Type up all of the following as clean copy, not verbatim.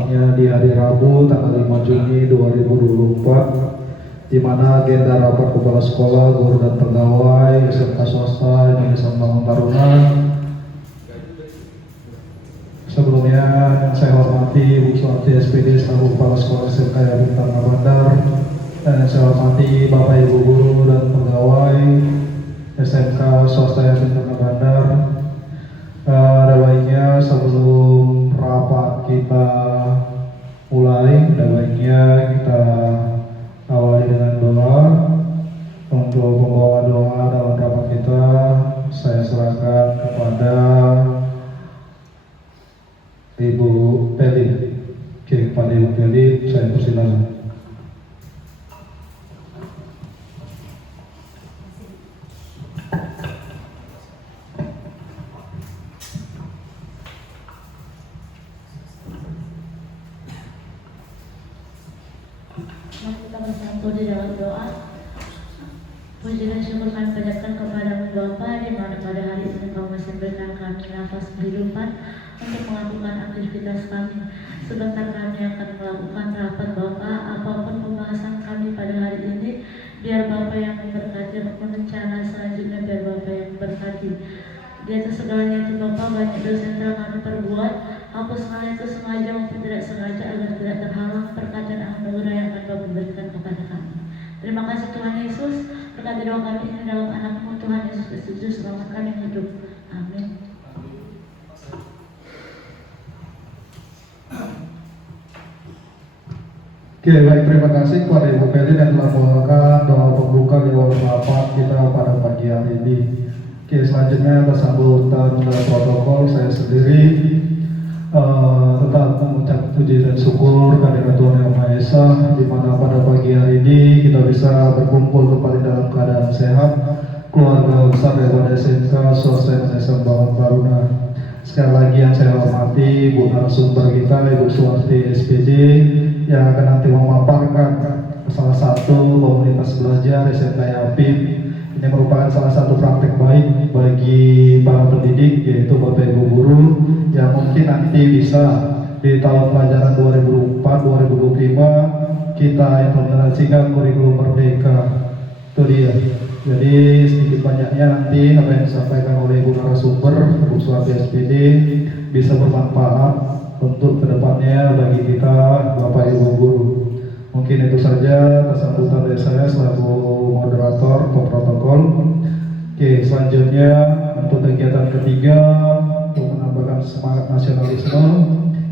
tepatnya di hari Rabu tanggal 5 Juni 2024, di mana agenda rapat kepala sekolah, guru dan pegawai SMK swasta Indonesia Membangun Taruna. Sebelumnya yang saya hormati Ibu Suwarti SPD selaku Kepala Sekolah SMK Yamin Taruna Bandar, dan yang saya hormati Bapak Ibu guru dan pegawai SMK swasta Yamin Taruna Bandar. Ada baiknya sebelum rapat kita mulai, ada baiknya kita awali dengan doa. Untuk membawa doa dalam rapat kita, saya serahkan kepada Ibu Peli. Oke, kepada Ibu Peli, saya persilakan. Mari kita bersatu di dalam doa. Puji dan syukur kami panjatkan kepada Bapa, di mana pada hari ini Kau masih berikan kami nafas kehidupan untuk melakukan aktivitas kami. Sebentar kami akan melakukan rapat Bapa. Apapun pembahasan kami pada hari ini, biar Bapa yang memberkati, rencana selanjutnya biar Bapa yang memberkati. Di atas segalanya itu Bapa, banyak dosa yang telah kami perbuat. Hapuskanlah itu sengaja maupun tidak sengaja, agar tidak terhalang berkat dan anugerah yang akan Bapa berikan kepada kami. Terima kasih Tuhan Yesus, berkati doa kami ini dalam anak-Mu Tuhan Yesus Kristus, selamat kami hidup. Amin. Oke, baik, terima kasih kepada Ibu Peli yang telah membawakan doa pembuka di awal rapat kita pada pagi hari ini. Oke, selanjutnya atas sambutan dan protokol, saya sendiri tetap mengucap puji dan syukur kehadirat Tuhan Yang Maha Esa, di mana pada pagi hari ini kita bisa berkumpul kembali dalam keadaan sehat, keluarga besar daripada SMK swasta Indonesia Membangun Taruna. Sekali lagi yang saya hormati Bu narasumber kita, Ibu Suwarti SPD, yang akan nanti memaparkan salah satu komunitas belajar SMK Yapim. Ini merupakan salah satu praktek baik bagi para pendidik, yaitu Bapak Ibu guru, yang mungkin nanti bisa di tahun pelajaran 2024-2025 kita implementasikan kurikulum merdeka. Itu dia. Jadi sedikit banyaknya nanti apa yang disampaikan oleh Ibu narasumber, Bu Suwarti SPD, bisa bermanfaat untuk kedepannya bagi kita Bapak Ibu guru. Mungkin itu saja sambutan dari saya selaku moderator atau protokol. Oke, selanjutnya untuk kegiatan ketiga, untuk menambahkan semangat nasionalisme,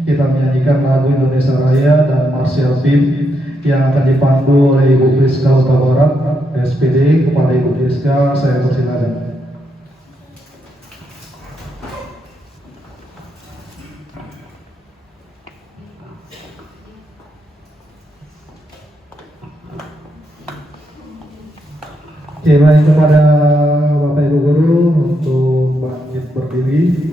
kita menyanyikan lagu Indonesia Raya dan Marsial Film yang akan dipandu oleh Ibu Priska Huta Barat SPD. Kepada Ibu Priska, saya persilakan. Oke, baik, kepada Bapak Ibu guru untuk bangkit berdiri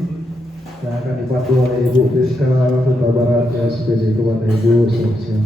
yang akan dipandu oleh Ibu Priska Huta Barat SPD. Kepada Ibu, silakan.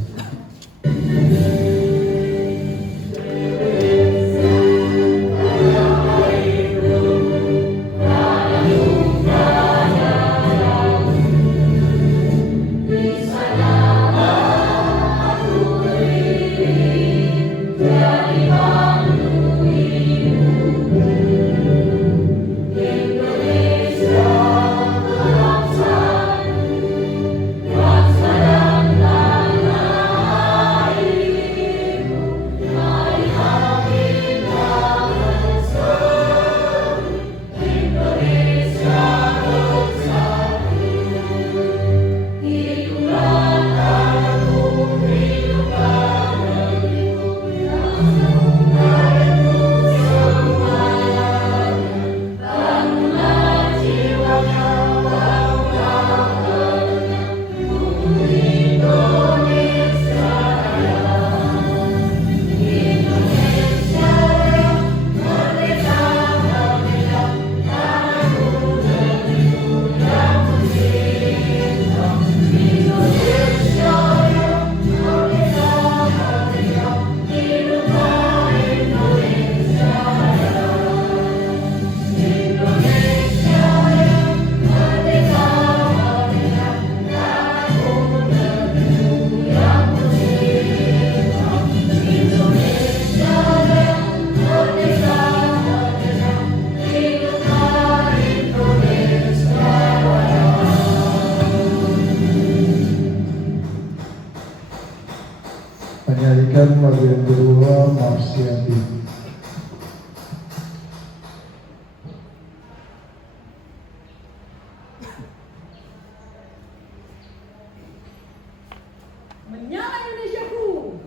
Kebaikan bagian kedua Marsiati. Menyala Indonesiaku.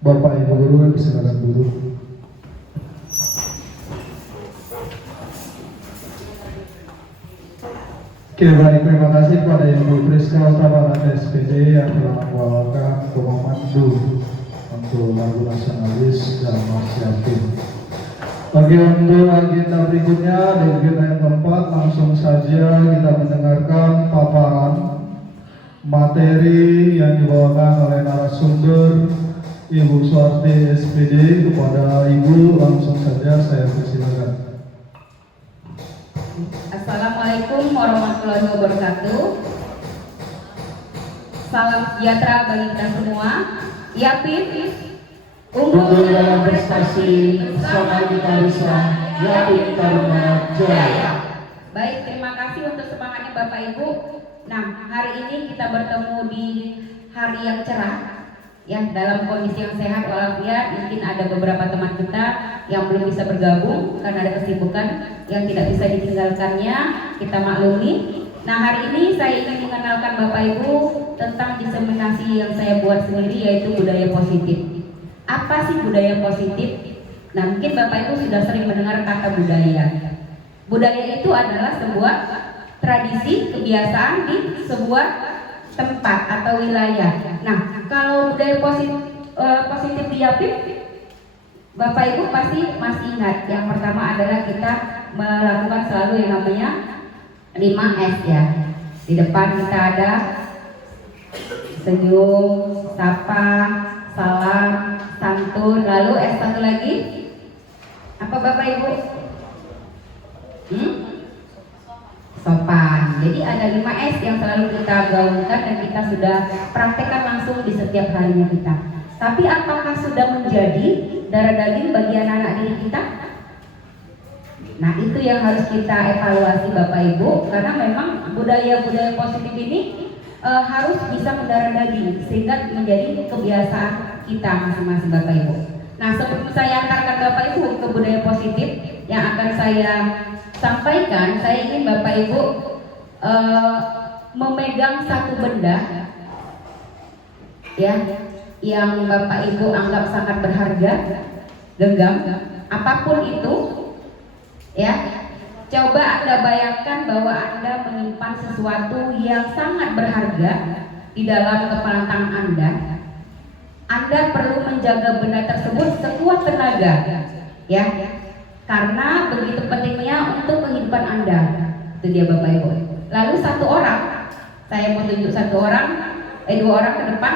Bapak Ibu Guru, silakan duduk. Oke, baik, terima kasih kepada Ibu Priska Utama SPD yang telah membawakan pemandu untuk lagu nasionalis dan Marsiati. Bagi untuk agenda berikutnya, di agenda yang keempat, langsung saja kita mendengarkan paparan materi yang dibawakan oleh narasumber Ibu Suarti SPD. Kepada Ibu langsung saja saya persilakan. Assalamualaikum warahmatullahi wabarakatuh. Salam sejahtera bagi kita semua. Yakin Unggul dalam prestasi, bersama kita bisa, yakin karena jaya. Baik, terima kasih untuk semangatnya Bapak Ibu. Nah, hari ini kita bertemu di hari yang cerah, ya, dalam kondisi yang sehat walafiat. Mungkin ada beberapa teman kita yang belum bisa bergabung karena ada kesibukan yang tidak bisa ditinggalkannya, kita maklumi. Nah, hari ini saya ingin mengenalkan Bapak Ibu tentang diseminasi yang saya buat sendiri, yaitu budaya positif. Apa sih budaya positif? Nah, mungkin Bapak Ibu sudah sering mendengar kata budaya. Budaya itu adalah sebuah tradisi, kebiasaan di sebuah tempat atau wilayah. Nah, kalau budaya positif di Yapim, Bapak Ibu pasti masih ingat. Yang pertama adalah kita melakukan selalu yang namanya 5S, ya. Di depan kita ada senyum, sapa, salam, santun. Lalu S satu lagi apa Bapak Ibu? Sopan. Jadi ada 5S yang selalu kita gaungkan dan kita sudah praktekkan langsung di setiap harinya kita. Tapi apakah sudah menjadi darah daging bagi anak-anak diri kita? Nah, itu yang harus kita evaluasi Bapak Ibu, karena memang budaya-budaya positif ini harus bisa mendarah daging sehingga menjadi kebiasaan kita masing-masing Bapak Ibu. Nah, sebelum saya antarkan Bapak Ibu ke budaya positif yang akan saya sampaikan, saya ingin Bapak Ibu memegang satu benda, ya, yang Bapak Ibu anggap sangat berharga, genggam, apapun itu, ya. Coba Anda bayangkan bahwa Anda menyimpan sesuatu yang sangat berharga di dalam kepala tangan Anda. Anda perlu menjaga benda tersebut sekuat tenaga, ya, karena begitu pentingnya untuk kehidupan Anda. Itu dia Bapak Ibu. Lalu satu orang, saya mau tunjuk dua orang ke depan.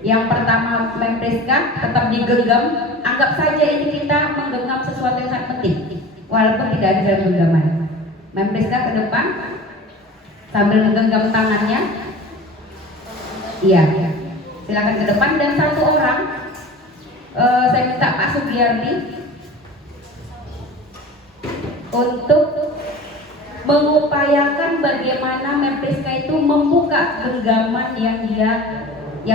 Yang pertama Mem Priska, tetap digenggam. Anggap saja ini kita menggenggam sesuatu yang sangat penting, walaupun tidak ada dalam genggaman. Mem Priska ke depan sambil menggenggam tangannya. Iya, silakan ke depan. Dan satu orang, saya minta Pak Sugiyardi untuk mengupayakan bagaimana Mem Priska itu membuka genggaman yang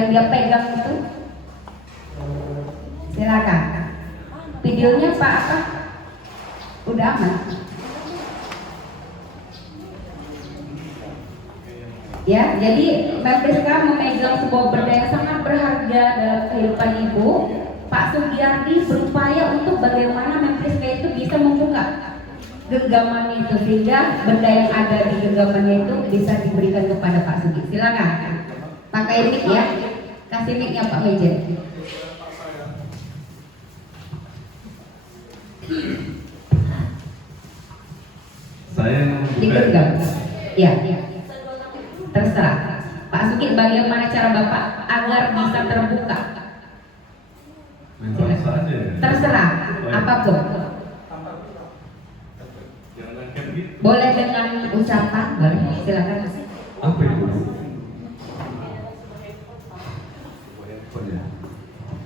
dia pegang itu. Silakan. Videonya Pak apa? Udah aman? Ya, jadi Mem Priska memegang sebuah benda yang sangat berharga dalam kehidupan Ibu. Pak Sugiyardi berupaya untuk bagaimana Mem Priska itu bisa membuka genggaman itu, sehingga benda yang ada di genggamannya itu bisa diberikan kepada Pak Sugi. Silakan. Pakai mic ya. Kasih mic-nya Pak Mejen. Saya Digenggam. Ya. Terserah. Pak Sugi, bagaimana cara Bapak agar bisa terbuka? memang saja ya. Terserah, apapun. Jangan kayak gitu. Boleh dengan ucapan, boleh. Silakan. Apa itu? Apa ya?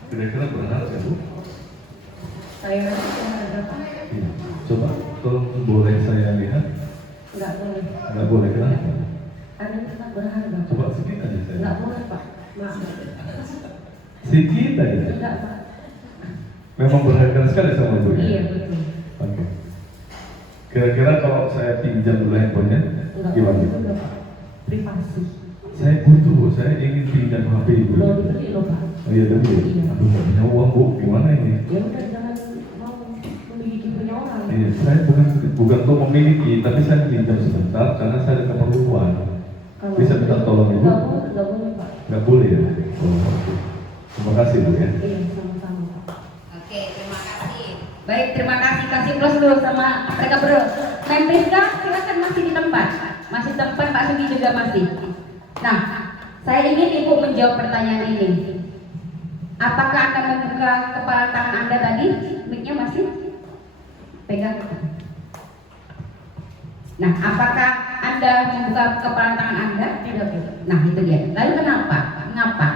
Kira-kira berharga Bu? Saya berapa? Iya. Coba tolong boleh saya lihat? Enggak boleh. Nggak boleh, kenapa? Ada yang sangat berharga. Coba sedikit aja saya. Enggak boleh Pak. Maaf. Sedikit aja. Enggak Pak. Memang berharga sekali sama Bu ya? Iya betul. Oke. Kira-kira kalau saya pinjam dulu handphonenya, Enggak gimana? boleh juga Pak. Privasi. Saya butuh, saya ingin pinjam HP Ibu. Lo dibeli lo Pak. Oh iya dulu. Iya. Aduh, nggak punya uang Bu, gimana ini? Ya udah jangan mau memiliki punya orang. Iya, saya bukan untuk memiliki, tapi saya pinjam sebentar karena saya ada keperluan. Bisa minta tolong Ibu? Enggak boleh Pak. Nggak boleh ya? Oh, oke. Terima kasih Bu ya. Iya sama-sama Pak. Oke, terima kasih. Baik, terima kasih. Kasih plus dulu sama mereka bro. Mem Priska, silakan masih di tempat. Masih tempat, Pak Sugi juga masih. Nah, saya ingin Ibu menjawab pertanyaan ini. Apakah Anda membuka kepala tangan Anda tadi? Mic-nya masih pegang. Nah, apakah Anda membuka kepala tangan Anda? Tidak. Nah, itu dia. Lalu kenapa? Mengapa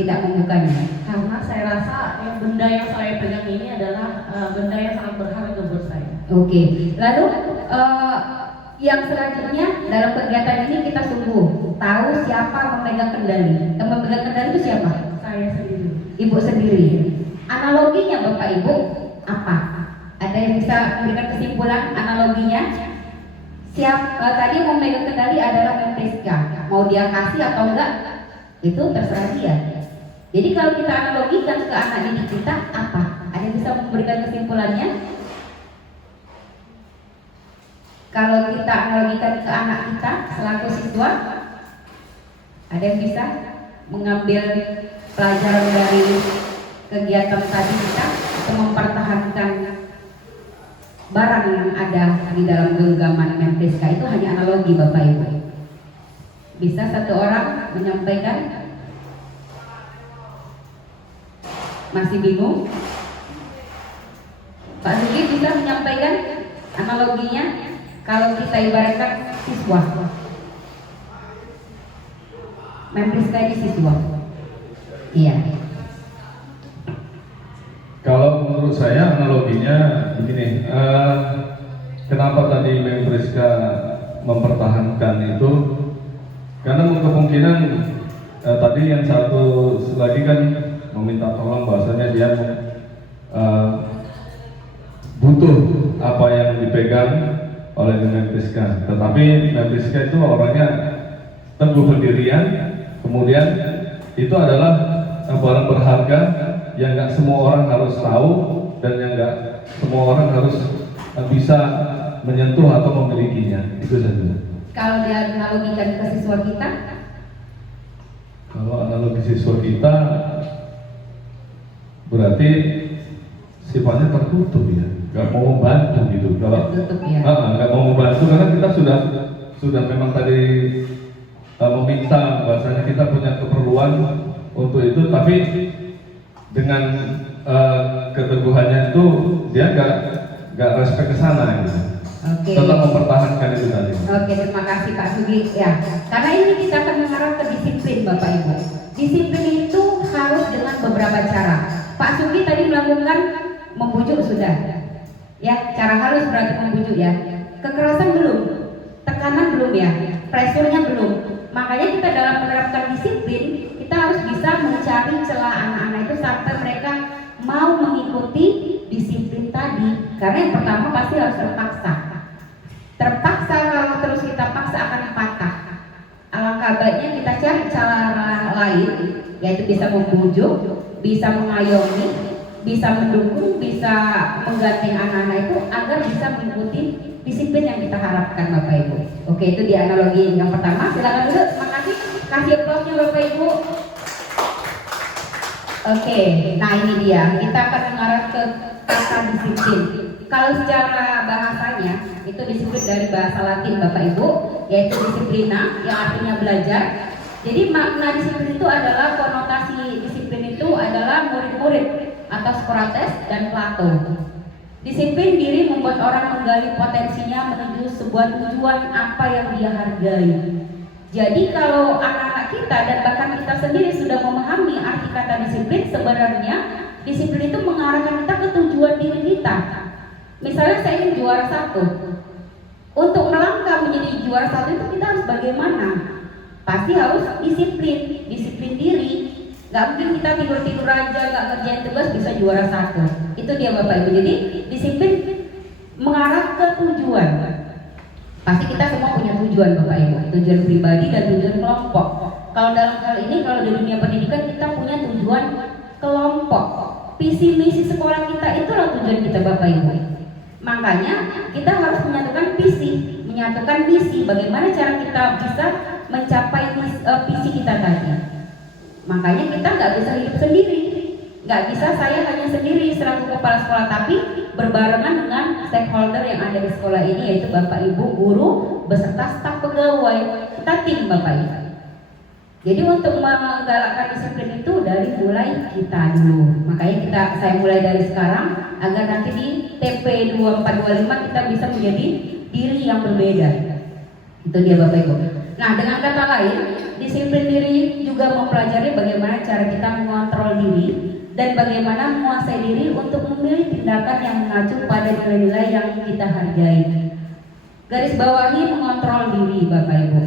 tidak membukanya? Karena saya rasa benda yang saya pegang ini adalah benda yang sangat berharga buat saya. Oke. Lalu yang selanjutnya dalam kegiatan ini kita sungguh tahu siapa memegang kendali. Yang memegang kendali itu siapa? Saya sendiri. Ibu sendiri. Analoginya Bapak Ibu apa? Ada yang bisa memberikan kesimpulan analoginya? Tadi yang memegang kendali adalah Mem Priska. Mau dia kasih atau enggak? Itu terserah dia. Jadi kalau kita analogikan ke anak didik kita apa? Ada yang bisa memberikan kesimpulannya? Kalau kita analogikan ke anak kita selaku siswa, ada yang bisa mengambil pelajaran dari kegiatan tadi kita untuk mempertahankan barang yang ada di dalam genggaman Mem Priska. Itu hanya analogi Bapak Ibu. Bisa satu orang menyampaikan? Masih bingung? Pak Sugi bisa menyampaikan analoginya? Kalau kita ibaratkan siswa, Mem Priska ini siswa. Iya. Kalau menurut saya analoginya begini, kenapa tadi Mem Priska mempertahankan itu? Karena kemungkinan tadi yang satu lagi kan meminta tolong, bahasanya dia butuh apa yang dipegang oleh Mem Priska. Tetapi Mem Priska itu orangnya teguh pendirian, kemudian itu adalah barang berharga yang nggak semua orang harus tahu dan yang nggak semua orang harus bisa menyentuh atau memilikinya. Itu saja. Kalau dia analogikan ke siswa kita, Kalau analogi siswa kita berarti sifatnya tertutup ya, nggak mau membantu gitu. Kalau tertutup ya. nggak mau membantu karena kita sudah memang tadi meminta bahasanya kita punya keperluan untuk itu, tapi dengan keteguhannya itu dia nggak respect ke sana gitu. Oke. Tetap mempertahankan itu tadi. Oke, terima kasih Pak Sugi. Ya, karena ini kita akan mengarah ke disiplin Bapak Ibu. Disiplin itu harus dengan beberapa cara. Pak Sugi tadi melakukan membujuk sudah. Ya, cara halus berarti membujuk ya. Kekerasan belum, tekanan belum ya, pressure-nya belum. Makanya kita dalam menerapkan disiplin, kita harus bisa mencari celah anak-anak itu sampai mereka mau mengikuti disiplin tadi. Karena yang pertama pasti harus terpaksa. Terpaksa, kalau terus kita paksa akan patah. Alangkah baiknya kita cari cara lain, yaitu bisa membujuk, bisa mengayomi, bisa mendukung, bisa menggandeng anak-anak itu agar bisa mengikuti disiplin yang kita harapkan Bapak Ibu. Oke, itu di analogi yang pertama. Silakan dulu, terima kasih. Kasih applause-nya Bapak Ibu. Oke, nah ini dia. Kita akan mengarah ke kata disiplin. Kalau secara bahasanya itu disiplin dari bahasa Latin Bapak Ibu, yaitu disiplina yang artinya belajar. Jadi makna disiplin itu adalah, konotasi disiplin itu adalah murid-murid atau Socrates dan Plato. Disiplin diri membuat orang menggali potensinya menuju sebuah tujuan apa yang dia hargai. Jadi kalau anak-anak kita dan bahkan kita sendiri sudah memahami arti kata disiplin, sebenarnya disiplin itu mengarahkan kita ke tujuan diri kita. Misalnya saya ingin juara 1. Untuk melangkah menjadi juara 1 itu kita harus bagaimana? Pasti harus disiplin diri. Gak mungkin kita tidur-tidur aja, gak kerjain tugas bisa juara 1. Itu dia Bapak Ibu. Jadi disiplin mengarah ke tujuan. Pasti kita semua punya tujuan Bapak Ibu, tujuan pribadi dan tujuan kelompok. Kalau dalam hal ini, kalau di dunia pendidikan kita punya tujuan kelompok. Visi misi sekolah kita itulah tujuan kita Bapak Ibu. Makanya kita harus menyatukan visi, menyatukan misi. Bagaimana cara kita bisa mencapai visi kita tadi? Makanya kita nggak bisa hidup sendiri, nggak bisa saya hanya sendiri selaku kepala sekolah, tapi berbarengan dengan stakeholder yang ada di sekolah ini, yaitu Bapak Ibu guru beserta staf pegawai. Kita tim Bapak Ibu. Jadi untuk menggalakkan disiplin itu dari mulai kita dulu. Makanya saya mulai dari sekarang agar nanti di TP 2425 kita bisa menjadi diri yang berbeda. Itu dia Bapak Ibu. Nah, dengan kata lain, disiplin diri juga mempelajari bagaimana cara kita mengontrol diri dan bagaimana menguasai diri untuk memilih tindakan yang mengacu pada nilai-nilai yang kita hargai. Garis bawahi mengontrol diri Bapak Ibu.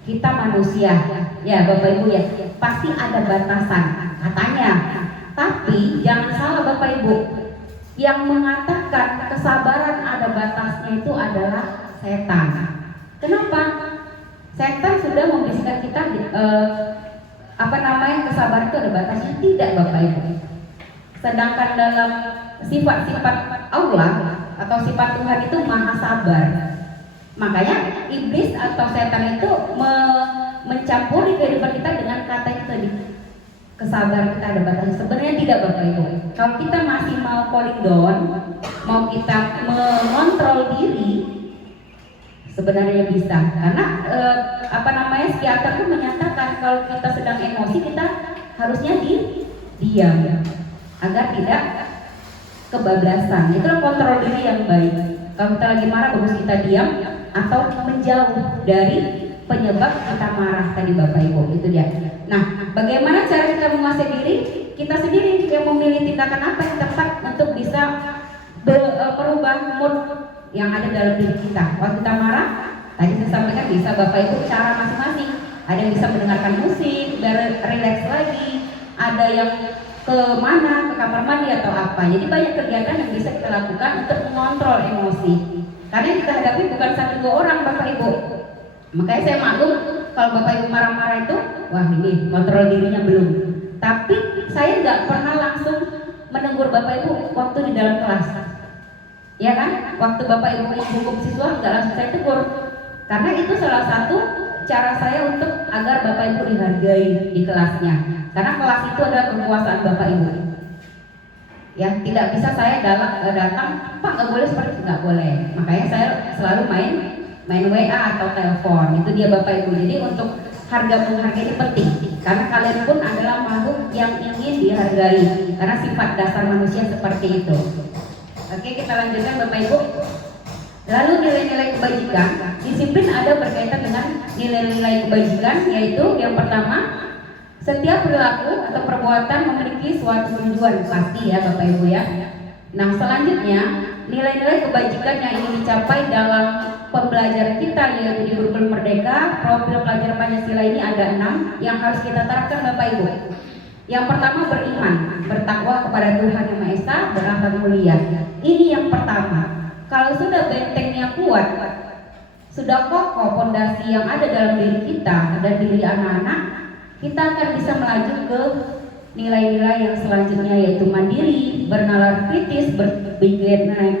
Kita manusia, ya Bapak Ibu ya, pasti ada batasan katanya. Tapi jangan salah Bapak Ibu, yang mengatakan kesabaran ada batasnya itu adalah setan. Kenapa? Setan sudah membisikkan kita kesabaran itu ada batasnya. Tidak Bapak Ibu. Sedangkan dalam sifat-sifat Allah atau sifat Tuhan itu maha sabar. Makanya iblis atau setan itu mencampuri kehidupan kita dengan kata itu tadi. Kesabaran kita ada batasnya. Sebenarnya tidak Bapak Ibu. Kalau kita masih mau cooling down, mau kita mengontrol diri, sebenarnya bisa. Karena psikiater itu menyatakan kalau kita sedang emosi kita harusnya diam agar tidak kebablasan. Itulah kontrol diri yang baik. Kalau kita lagi marah bagus kita diam atau menjauh dari penyebab kita marah tadi Bapak Ibu. Itu dia. Nah, bagaimana cara kita menguasai diri? Kita sendiri yang memilih tindakan apa yang tepat untuk bisa merubah mood yang ada dalam diri kita. Waktu kita marah, tadi saya sampaikan bisa Bapak Ibu cara masing-masing. Ada yang bisa mendengarkan musik, biar rileks lagi. Ada yang ke kamar mandi atau apa. Jadi banyak kegiatan yang bisa kita lakukan untuk mengontrol emosi. Karena yang kita hadapi bukan 1-2 orang Bapak Ibu. Makanya saya maklum kalau Bapak Ibu marah-marah itu, wah ini kontrol dirinya belum. Tapi saya nggak pernah langsung menegur Bapak Ibu waktu di dalam kelas. Ya kan? Waktu Bapak Ibu menghukum siswa nggak langsung saya tegur. Karena itu salah satu cara saya untuk agar Bapak Ibu dihargai di kelasnya. Karena kelas itu adalah kekuasaan Bapak Ibu. Ya, tidak bisa saya datang, Pak nggak boleh seperti itu, nggak boleh. Makanya saya selalu main WA atau telepon. Itu dia Bapak Ibu. Jadi untuk harga menghargai ini penting. Karena kalian pun adalah makhluk yang ingin dihargai. Karena sifat dasar manusia seperti itu. Oke, kita lanjutkan Bapak Ibu. Lalu nilai-nilai kebajikan, disiplin ada berkaitan dengan nilai-nilai kebajikan, yaitu yang pertama, setiap perilaku atau perbuatan memiliki suatu tujuan, pasti ya Bapak Ibu ya. Nah selanjutnya, nilai-nilai kebajikan yang ingin dicapai dalam pembelajaran kita, yaitu di Kurikulum Merdeka, profil pelajar Pancasila ini ada 6 yang harus kita terapkan Bapak Ibu. Yang pertama, beriman, bertakwa kepada Tuhan Yang Maha Esa, berakhlak mulia. Ini yang pertama. Kalau sudah bentengnya kuat, sudah kokoh pondasi yang ada dalam diri kita dan diri anak-anak, kita akan bisa melaju ke nilai-nilai yang selanjutnya, yaitu mandiri, bernalar kritis, berpikiran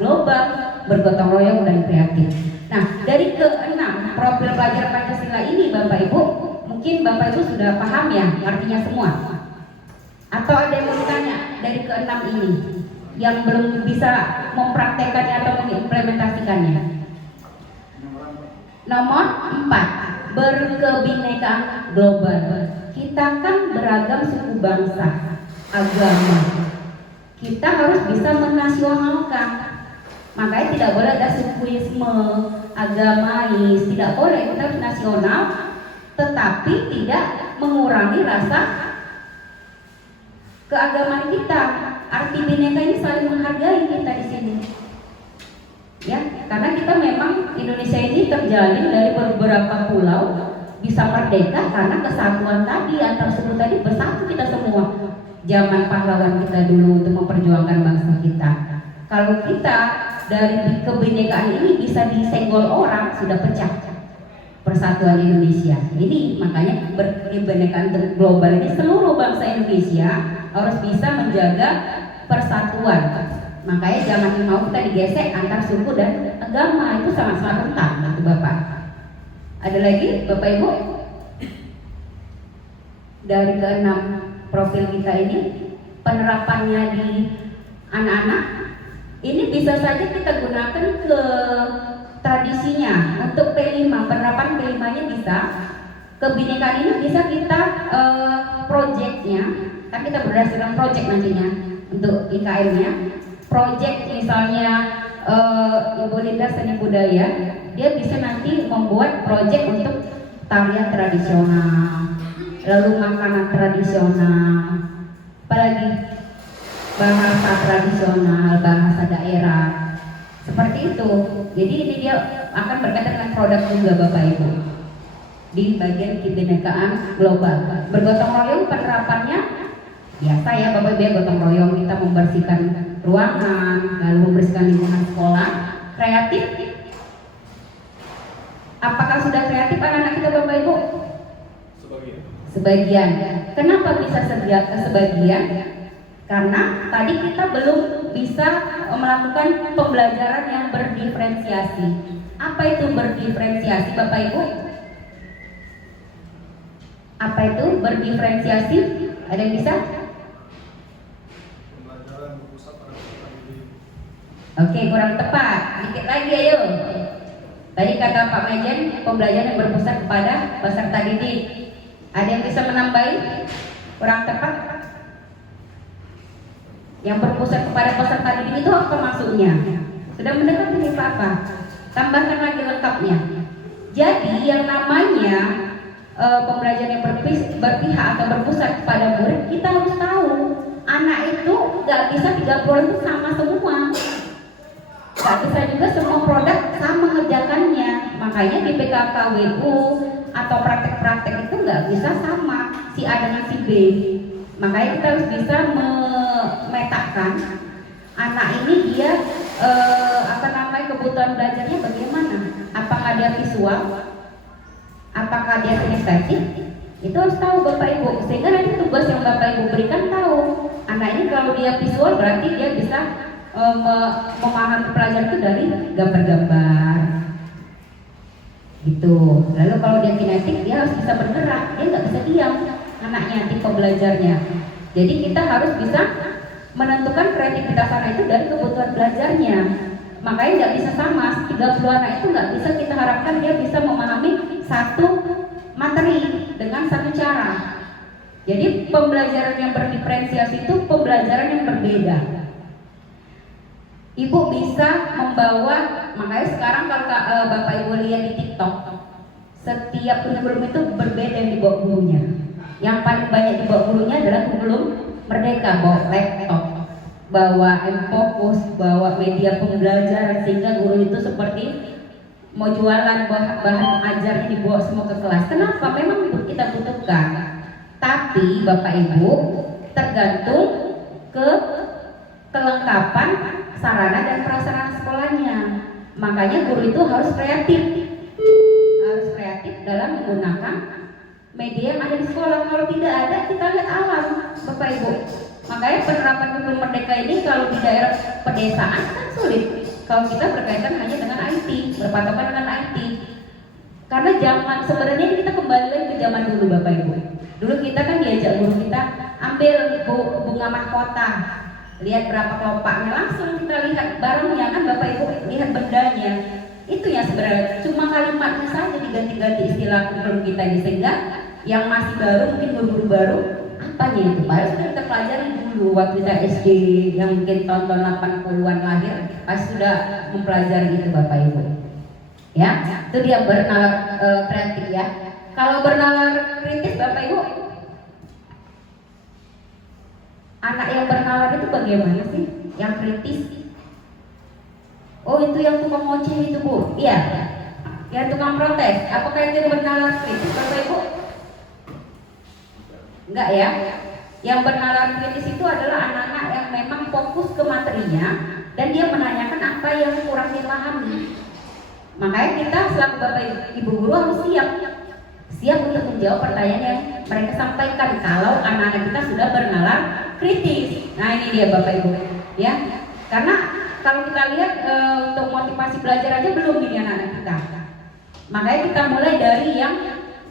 global, bergotong royong dan kreatif. Nah, dari ke-6 profil pelajar Pancasila ini Bapak Ibu, mungkin Bapak Ibu sudah paham ya artinya semua. Atau ada yang mau ditanya dari ke-6 ini yang belum bisa mempraktekannya atau mengimplementasikannya? Nomor 4, berkebinekaan global. Kita kan beragam suku bangsa, agama. Kita harus bisa menasionalkan. Makanya tidak boleh ada sukuisme, agamais, tidak boleh. Kita harus nasional, tetapi tidak mengurangi rasa keagamaan kita. Arti bineka ini saling menghargai kita di sini. Ya, karena kita memang Indonesia ini terjalin dari beberapa pulau, bisa merdeka karena kesatuan tadi, antar suku tadi bersatu kita semua. Zaman pahlawan kita dulu untuk memperjuangkan bangsa kita. Kalau kita dari kebinekaan ini bisa disenggol orang, sudah pecah persatuan Indonesia. Ini makanya berkebinekaan global ini seluruh bangsa Indonesia harus bisa menjaga persatuan. Makanya jangan mau kita digesek antar suku dan agama, itu sangat-sangat rentan gitu Bapak. Ada lagi Bapak Ibu? Dari ke-6 profil kita ini, penerapannya di anak-anak ini bisa saja kita gunakan ke tradisinya. Untuk P5, penerapan P5-nya bisa. Kebinekaan ini bisa kita projectnya, kan kita berdasarkan project nantinya untuk IKM-nya. Project misalnya Ibu Linda Seni Budaya, dia bisa nanti membuat project untuk tarian tradisional, lalu makanan tradisional, apalagi bahasa tradisional, bahasa daerah, seperti itu. Jadi ini dia akan berkaitan dengan produk juga Bapak Ibu di bagian kebinekaan global. Bergotong royong penerapannya biasa ya Bapak Ibu ya, gotong royong, kita membersihkan ruangan, lalu membersihkan lingkungan sekolah. Kreatif, apakah sudah kreatif anak-anak kita Bapak Ibu? Sebagian. Kenapa bisa sebagian? Karena tadi kita belum bisa melakukan pembelajaran yang berdiferensiasi. Apa itu berdiferensiasi Bapak Ibu? Apa itu berdiferensiasi? Ada yang bisa? Oke, kurang tepat. Dikit lagi ayo. Tadi kata Pak Mejen, pembelajaran yang berpusat kepada peserta didik. Ada yang bisa menambahi? Kurang tepat? Yang berpusat kepada peserta didik itu apa maksudnya? Sudah mendengar ini apa? Tambahkan lagi lengkapnya. Jadi yang namanya pembelajaran yang berpihak atau berpusat kepada murid, kita harus tahu anak itu nggak bisa 30 itu sama semua. Gak bisa juga semua produk sama mengerjakannya. Makanya di PKKWU atau praktek-praktek itu nggak bisa sama si A dengan si B. Makanya kita harus bisa memetakan anak ini dia kebutuhan belajarnya bagaimana. Apakah dia visual? Apakah dia kinestetik? Itu harus tahu Bapak Ibu. Sehingga nanti tugas yang Bapak Ibu berikan tahu anak ini kalau dia visual berarti dia bisa memahami pelajaran itu dari gambar-gambar gitu. Lalu kalau dia kinetik, dia harus bisa bergerak, dia nggak bisa diam anaknya, tipe belajarnya. Jadi kita harus bisa menentukan kreativitas anak itu dari kebutuhan belajarnya. Makanya nggak bisa sama 30 anak itu nggak bisa kita harapkan dia bisa memahami satu materi dengan satu cara. Jadi pembelajaran yang berdiferensiasi itu pembelajaran yang berbeda. Ibu bisa membawa, makanya sekarang kalau Bapak Ibu lihat di TikTok, setiap kurikulum itu berbeda yang dibawa gurunya. Yang paling banyak dibawa gurunya adalah kurikulum Merdeka, bawa laptop, bawa M-Focus, bawa media pembelajaran, sehingga guru itu seperti mau jualan bahan ajarnya dibawa semua ke kelas. Kenapa? Memang itu kita butuhkan. Tapi Bapak Ibu tergantung ke kelengkapan sarana dan prasarana sekolahnya. Makanya guru itu harus kreatif dalam menggunakan media yang ada di sekolah. Kalau tidak ada, kita lihat alam, Bapak Ibu. Makanya penerapan kurikulum Merdeka ini kalau di daerah pedesaan kan sulit. Kalau kita berkaitan hanya dengan IT, berpatokan dengan IT. Karena zaman sebenarnya kita kembali lagi ke zaman dulu, Bapak Ibu. Dulu kita kan diajak guru kita ambil bunga mahkota, lihat berapa kelompaknya, langsung kita lihat barangnya kan Bapak Ibu, lihat bendanya. Itu ya sebenarnya, cuma kalimatnya saja diganti-ganti istilah kurikulum kita ini, sehingga yang masih baru, mungkin guru-guru baru, apanya itu? Baru sudah kita pelajari dulu waktu kita SD, yang mungkin tahun-tahun 80-an lahir, pasti sudah mempelajari itu Bapak Ibu. Ya, itu dia bernalar kreatif ya. Kalau bernalar kritis Bapak Ibu, anak yang bernalar itu bagaimana sih? Yang kritis? Oh, itu yang tukang ngoceh itu Bu? Iya. Yang tukang protes. Apakah itu bernalar kritis Bapak Ibu? Enggak ya. Yang bernalar kritis itu adalah anak-anak yang memang fokus ke materinya dan dia menanyakan apa yang kurang dipahami. Makanya kita selaku Bapak Ibu guru harus siap untuk menjawab pertanyaan yang mereka sampaikan kalau anak-anak kita sudah bernalar kritis. Nah, ini dia Bapak Ibu ya. Karena kalau kita lihat untuk motivasi belajar aja belum ini anak-anak kita. Makanya kita mulai dari yang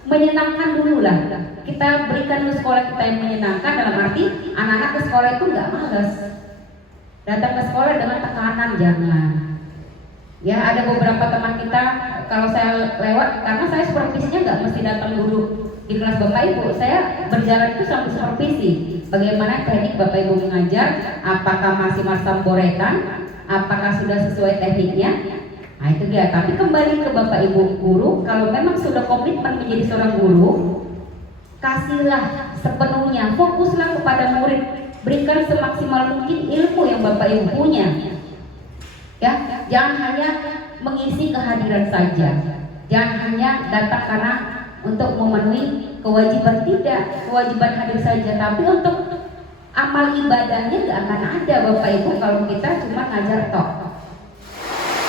menyenangkan dulu lah. Kita berikan dulu sekolah kita yang menyenangkan, dalam arti anak-anak ke sekolah itu nggak malas. Datang ke sekolah dengan tekanan jangan. Ya, ada beberapa teman kita kalau saya lewat, karena saya supervisinya nggak mesti datang dulu di kelas Bapak Ibu, saya berjalan itu sambil supervisi. Bagaimana teknik Bapak Ibu mengajar, apakah masih masam-boretan, apakah sudah sesuai tekniknya. Nah itu dia, tapi kembali ke Bapak Ibu guru, kalau memang sudah komitmen menjadi seorang guru, kasihlah sepenuhnya, fokuslah kepada murid, berikan semaksimal mungkin ilmu yang Bapak Ibu punya. Ya, jangan hanya mengisi kehadiran saja, jangan hanya datang karena untuk memenuhi kewajiban, tidak kewajiban hadir saja, tapi untuk amal ibadahnya nggak akan ada Bapak Ibu kalau kita cuma ngajar tok.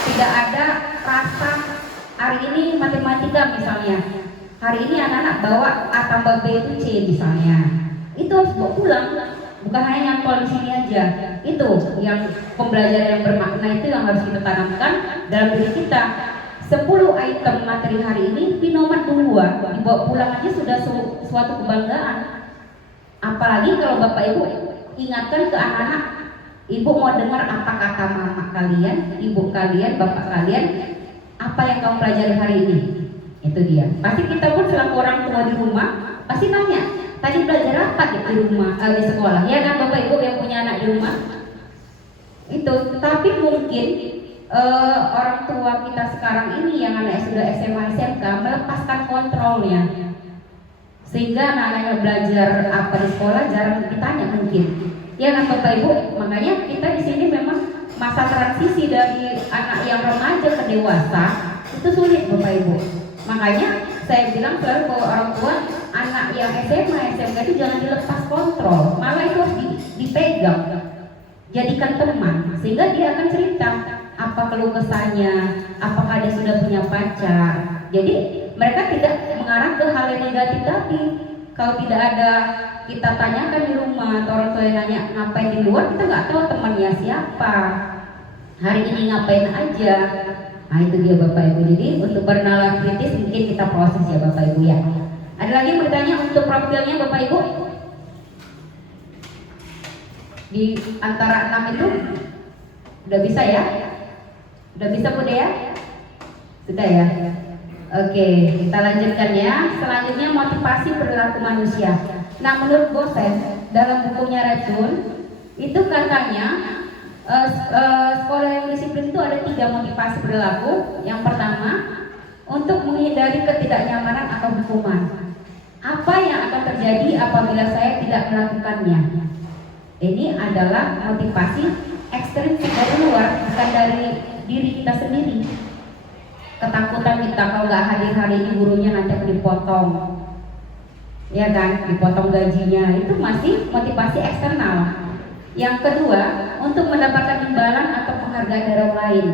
Tidak ada rasa. Hari ini matematika misalnya, hari ini anak-anak bawa A tambah B itu C misalnya, itu harus bawa pulang. Bukan hanya nyantol di sini aja. Itu yang pembelajaran yang bermakna, itu yang harus kita tanamkan dalam diri kita. 10 item materi hari ini di nomor 2 dibawa pulang aja sudah suatu kebanggaan. Apalagi kalau Bapak Ibu ingatkan ke anak-anak, Ibu mau dengar apa kata mama kalian, ibu kalian, bapak kalian, apa yang kamu pelajari hari ini? Itu dia. Pasti kita pun selaku orang tua di rumah pasti nanya, tadi belajar apa di rumah, di sekolah? Ya kan Bapak Ibu yang punya anak di rumah? Itu. Tapi mungkin orang tua kita sekarang ini yang anak sudah SMA, SMK melepaskan kontrolnya, sehingga anak-anaknya belajar apa di sekolah jarang ditanya mungkin. Ya kan Bapak Ibu, makanya kita di sini memang masa transisi dari anak yang remaja ke dewasa itu sulit Bapak Ibu. Makanya saya bilang selalu bahwa orang tua anak yang SMA, SMK itu jangan dilepas kontrol, malah itu harus dipegang, jadikan teman, sehingga dia akan cerita apa keluh kesahnya, apakah dia sudah punya pacar. Jadi mereka tidak mengarah ke hal yang negatif tadi, kalau tidak ada kita tanyakan di rumah atau orang tua yang nanya ngapain di luar, kita nggak tahu temannya siapa, hari ini ngapain aja. Nah itu dia Bapak Ibu. Jadi untuk bernalar kritis mungkin kita proses ya Bapak Ibu ya. Ada lagi yang bertanya untuk profilnya Bapak Ibu? Di antara 6 itu udah bisa ya? Udah bisa Bu Dea? Sudah ya? Oke, kita lanjutkan ya. Selanjutnya motivasi perilaku manusia. Nah menurut Gosen dalam bukunya Racun itu katanya sekolah yang disiplin itu ada 3 motivasi perilaku. Yang pertama, untuk menghindari ketidaknyamanan atau hukuman. Apa yang akan terjadi apabila saya tidak melakukannya? Ini adalah motivasi ekstrinsik dari luar, bukan dari diri kita sendiri. Ketakutan kita kalau nggak hadir hari ini gurunya nanti akan dipotong, ya kan? Dipotong gajinya, itu masih motivasi eksternal. Yang kedua, untuk mendapatkan imbalan atau penghargaan dari orang lain.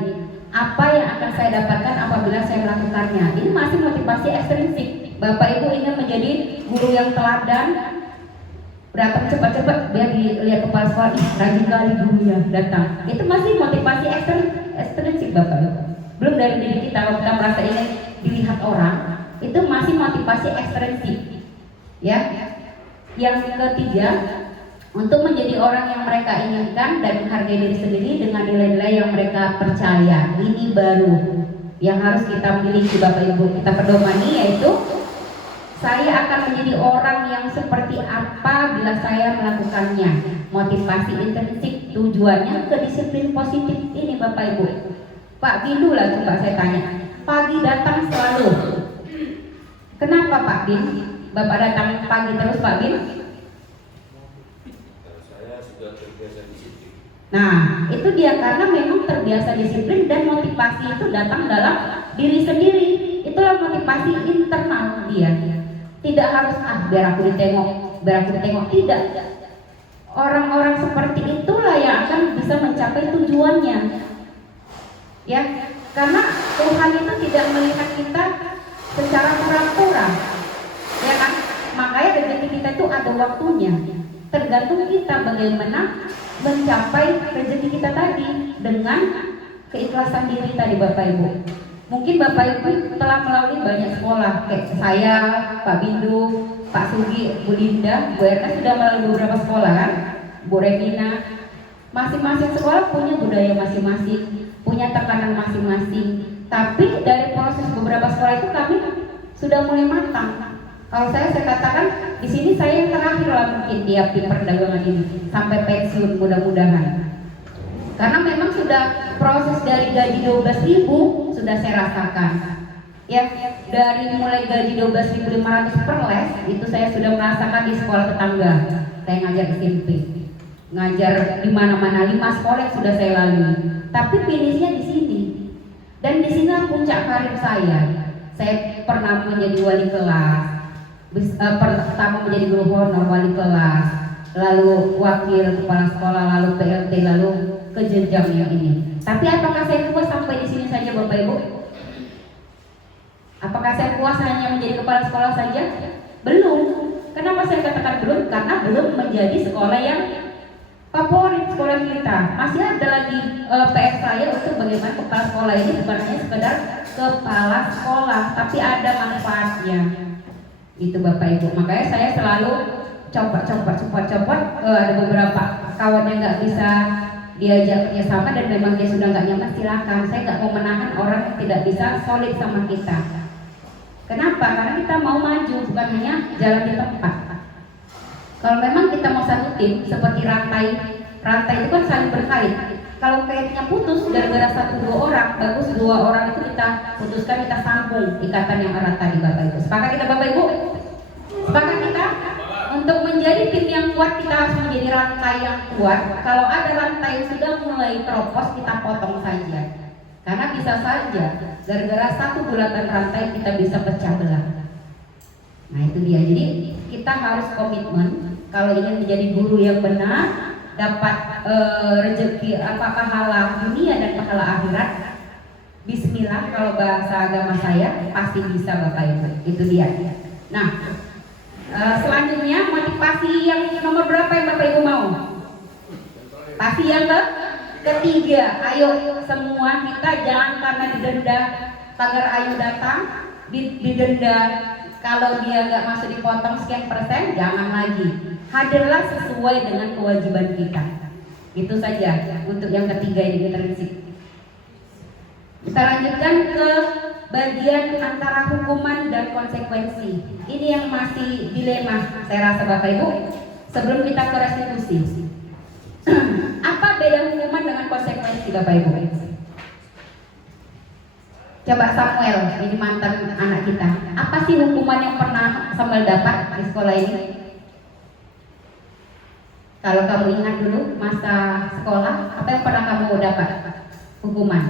Apa yang akan saya dapatkan apabila saya melakukannya? Ini masih motivasi ekstrinsik. Bapak Ibu ingin menjadi guru yang teladan, datang cepat-cepat biar dilihat kepala sekolah, rajin kali gurunya datang. Itu masih motivasi ekstrinsik Bapak Ibu. Belum dari diri kita, kalau kita merasa ingin dilihat orang, itu masih motivasi ekstrinsik. Ya. Yang ketiga, untuk menjadi orang yang mereka inginkan dan menghargai diri sendiri dengan nilai-nilai yang mereka percaya. Ini baru yang harus kita miliki Bapak Ibu, kita pedomani, yaitu saya akan menjadi orang yang seperti apa bila saya melakukannya. Motivasi intrinsik, tujuannya ke disiplin positif ini Bapak Ibu. Pak Bin dulu lah coba saya tanya, pagi datang selalu. Kenapa Pak Bin? Bapak datang pagi terus Pak Bin? Saya sudah terbiasa disiplin. Nah, itu dia, karena memang terbiasa disiplin dan motivasi itu datang dalam diri sendiri. Itulah motivasi internal dia. Tidak harus biar aku ditengok, tidak. Orang-orang seperti itulah yang akan bisa mencapai tujuannya. Ya, karena Tuhan itu tidak melihat kita secara pura-pura. Ya kan? Makanya rezeki kita itu ada waktunya. Tergantung kita bagaimana mencapai rezeki kita tadi dengan keikhlasan diri tadi Bapak Ibu. Mungkin Bapak Ibu telah melalui banyak sekolah, kayak saya, Pak Bindu, Pak Sugi, Bu Linda, Bu Erna sudah melalui beberapa sekolah kan, Bu Regina. Masing-masing sekolah punya budaya masing-masing, punya tekanan masing-masing. Tapi dari proses beberapa sekolah itu kami sudah mulai matang. Kalau saya katakan di sini saya yang terakhir lah mungkin di perdagangan ini sampai pensiun mudah-mudahan. Karena memang sudah proses dari gaji 12.000 sudah saya rasakan. Ya, dari mulai gaji 12.500 per les itu saya sudah merasakan di sekolah tetangga. Saya ngajar SMP, ngajar di mana-mana, 5 sekolah yang sudah saya lalui. Tapi finishnya di sini. Dan di sini puncak karir saya. Saya pernah menjadi wali kelas, pertama menjadi guru honor, wali kelas, lalu wakil kepala sekolah, lalu PLT, lalu ke jenjang yang ini. Tapi apakah saya puas sampai di sini saja Bapak Ibu? Apakah saya puas hanya menjadi kepala sekolah saja? Belum. Kenapa saya katakan belum? Karena belum menjadi sekolah yang favorit sekolah kita. Masih ada lagi PR saya untuk bagaimana kepala sekolah ini bukan hanya sekedar kepala sekolah, tapi ada manfaatnya. Itu Bapak Ibu. Makanya saya selalu copot. Ada beberapa kawan yang nggak bisa diajak kerjasama dan memang dia sudah nggak nyaman, silakan. Saya nggak mau menahan orang yang tidak bisa solid sama kita. Kenapa? Karena kita mau maju, bukan hanya jalan di tempat. Kalau memang kita mau satu tim, seperti rantai itu kan saling berkait. Kalau kaitnya putus gara-gara 1-2 orang, bagus 2 orang itu kita putuskan, kita sambung ikatan yang erat tadi Bapak Ibu. Sepakat kita Bapak Ibu? Sepakat kita? Untuk menjadi tim yang kuat kita harus menjadi rantai yang kuat. Kalau ada rantai yang sudah mulai teropos, kita potong saja. Karena bisa saja gara-gara 1 bulatan rantai kita bisa pecah belah. Nah itu dia. Jadi kita harus komitmen kalau ingin menjadi guru yang benar, dapat rezeki pahala dunia dan pahala akhirat. Bismillah, kalau bahasa agama saya pasti bisa Bapak Ibu. Itu dia. Nah, Selanjutnya motivasi yang nomor berapa yang Bapak Ibu mau? Motivasi yang ketiga. Ayo semua kita jangan karena didenda tagar ayu datang didenda, kalau dia nggak masuk dipotong sekian persen, jangan lagi. Hadirlah sesuai dengan kewajiban kita. Itu saja untuk yang ketiga ini intrinsik. Kita lanjutkan ke bagian antara hukuman dan konsekuensi. Ini yang masih dilema saya rasa Bapak Ibu sebelum kita ke restitusi. Apa beda hukuman dengan konsekuensi Bapak Ibu? Coba Samuel, ini mantan anak kita. Apa sih hukuman yang pernah Samuel dapat di sekolah ini? Kalau kamu ingat dulu masa sekolah, apa yang pernah kamu dapat? Hukuman.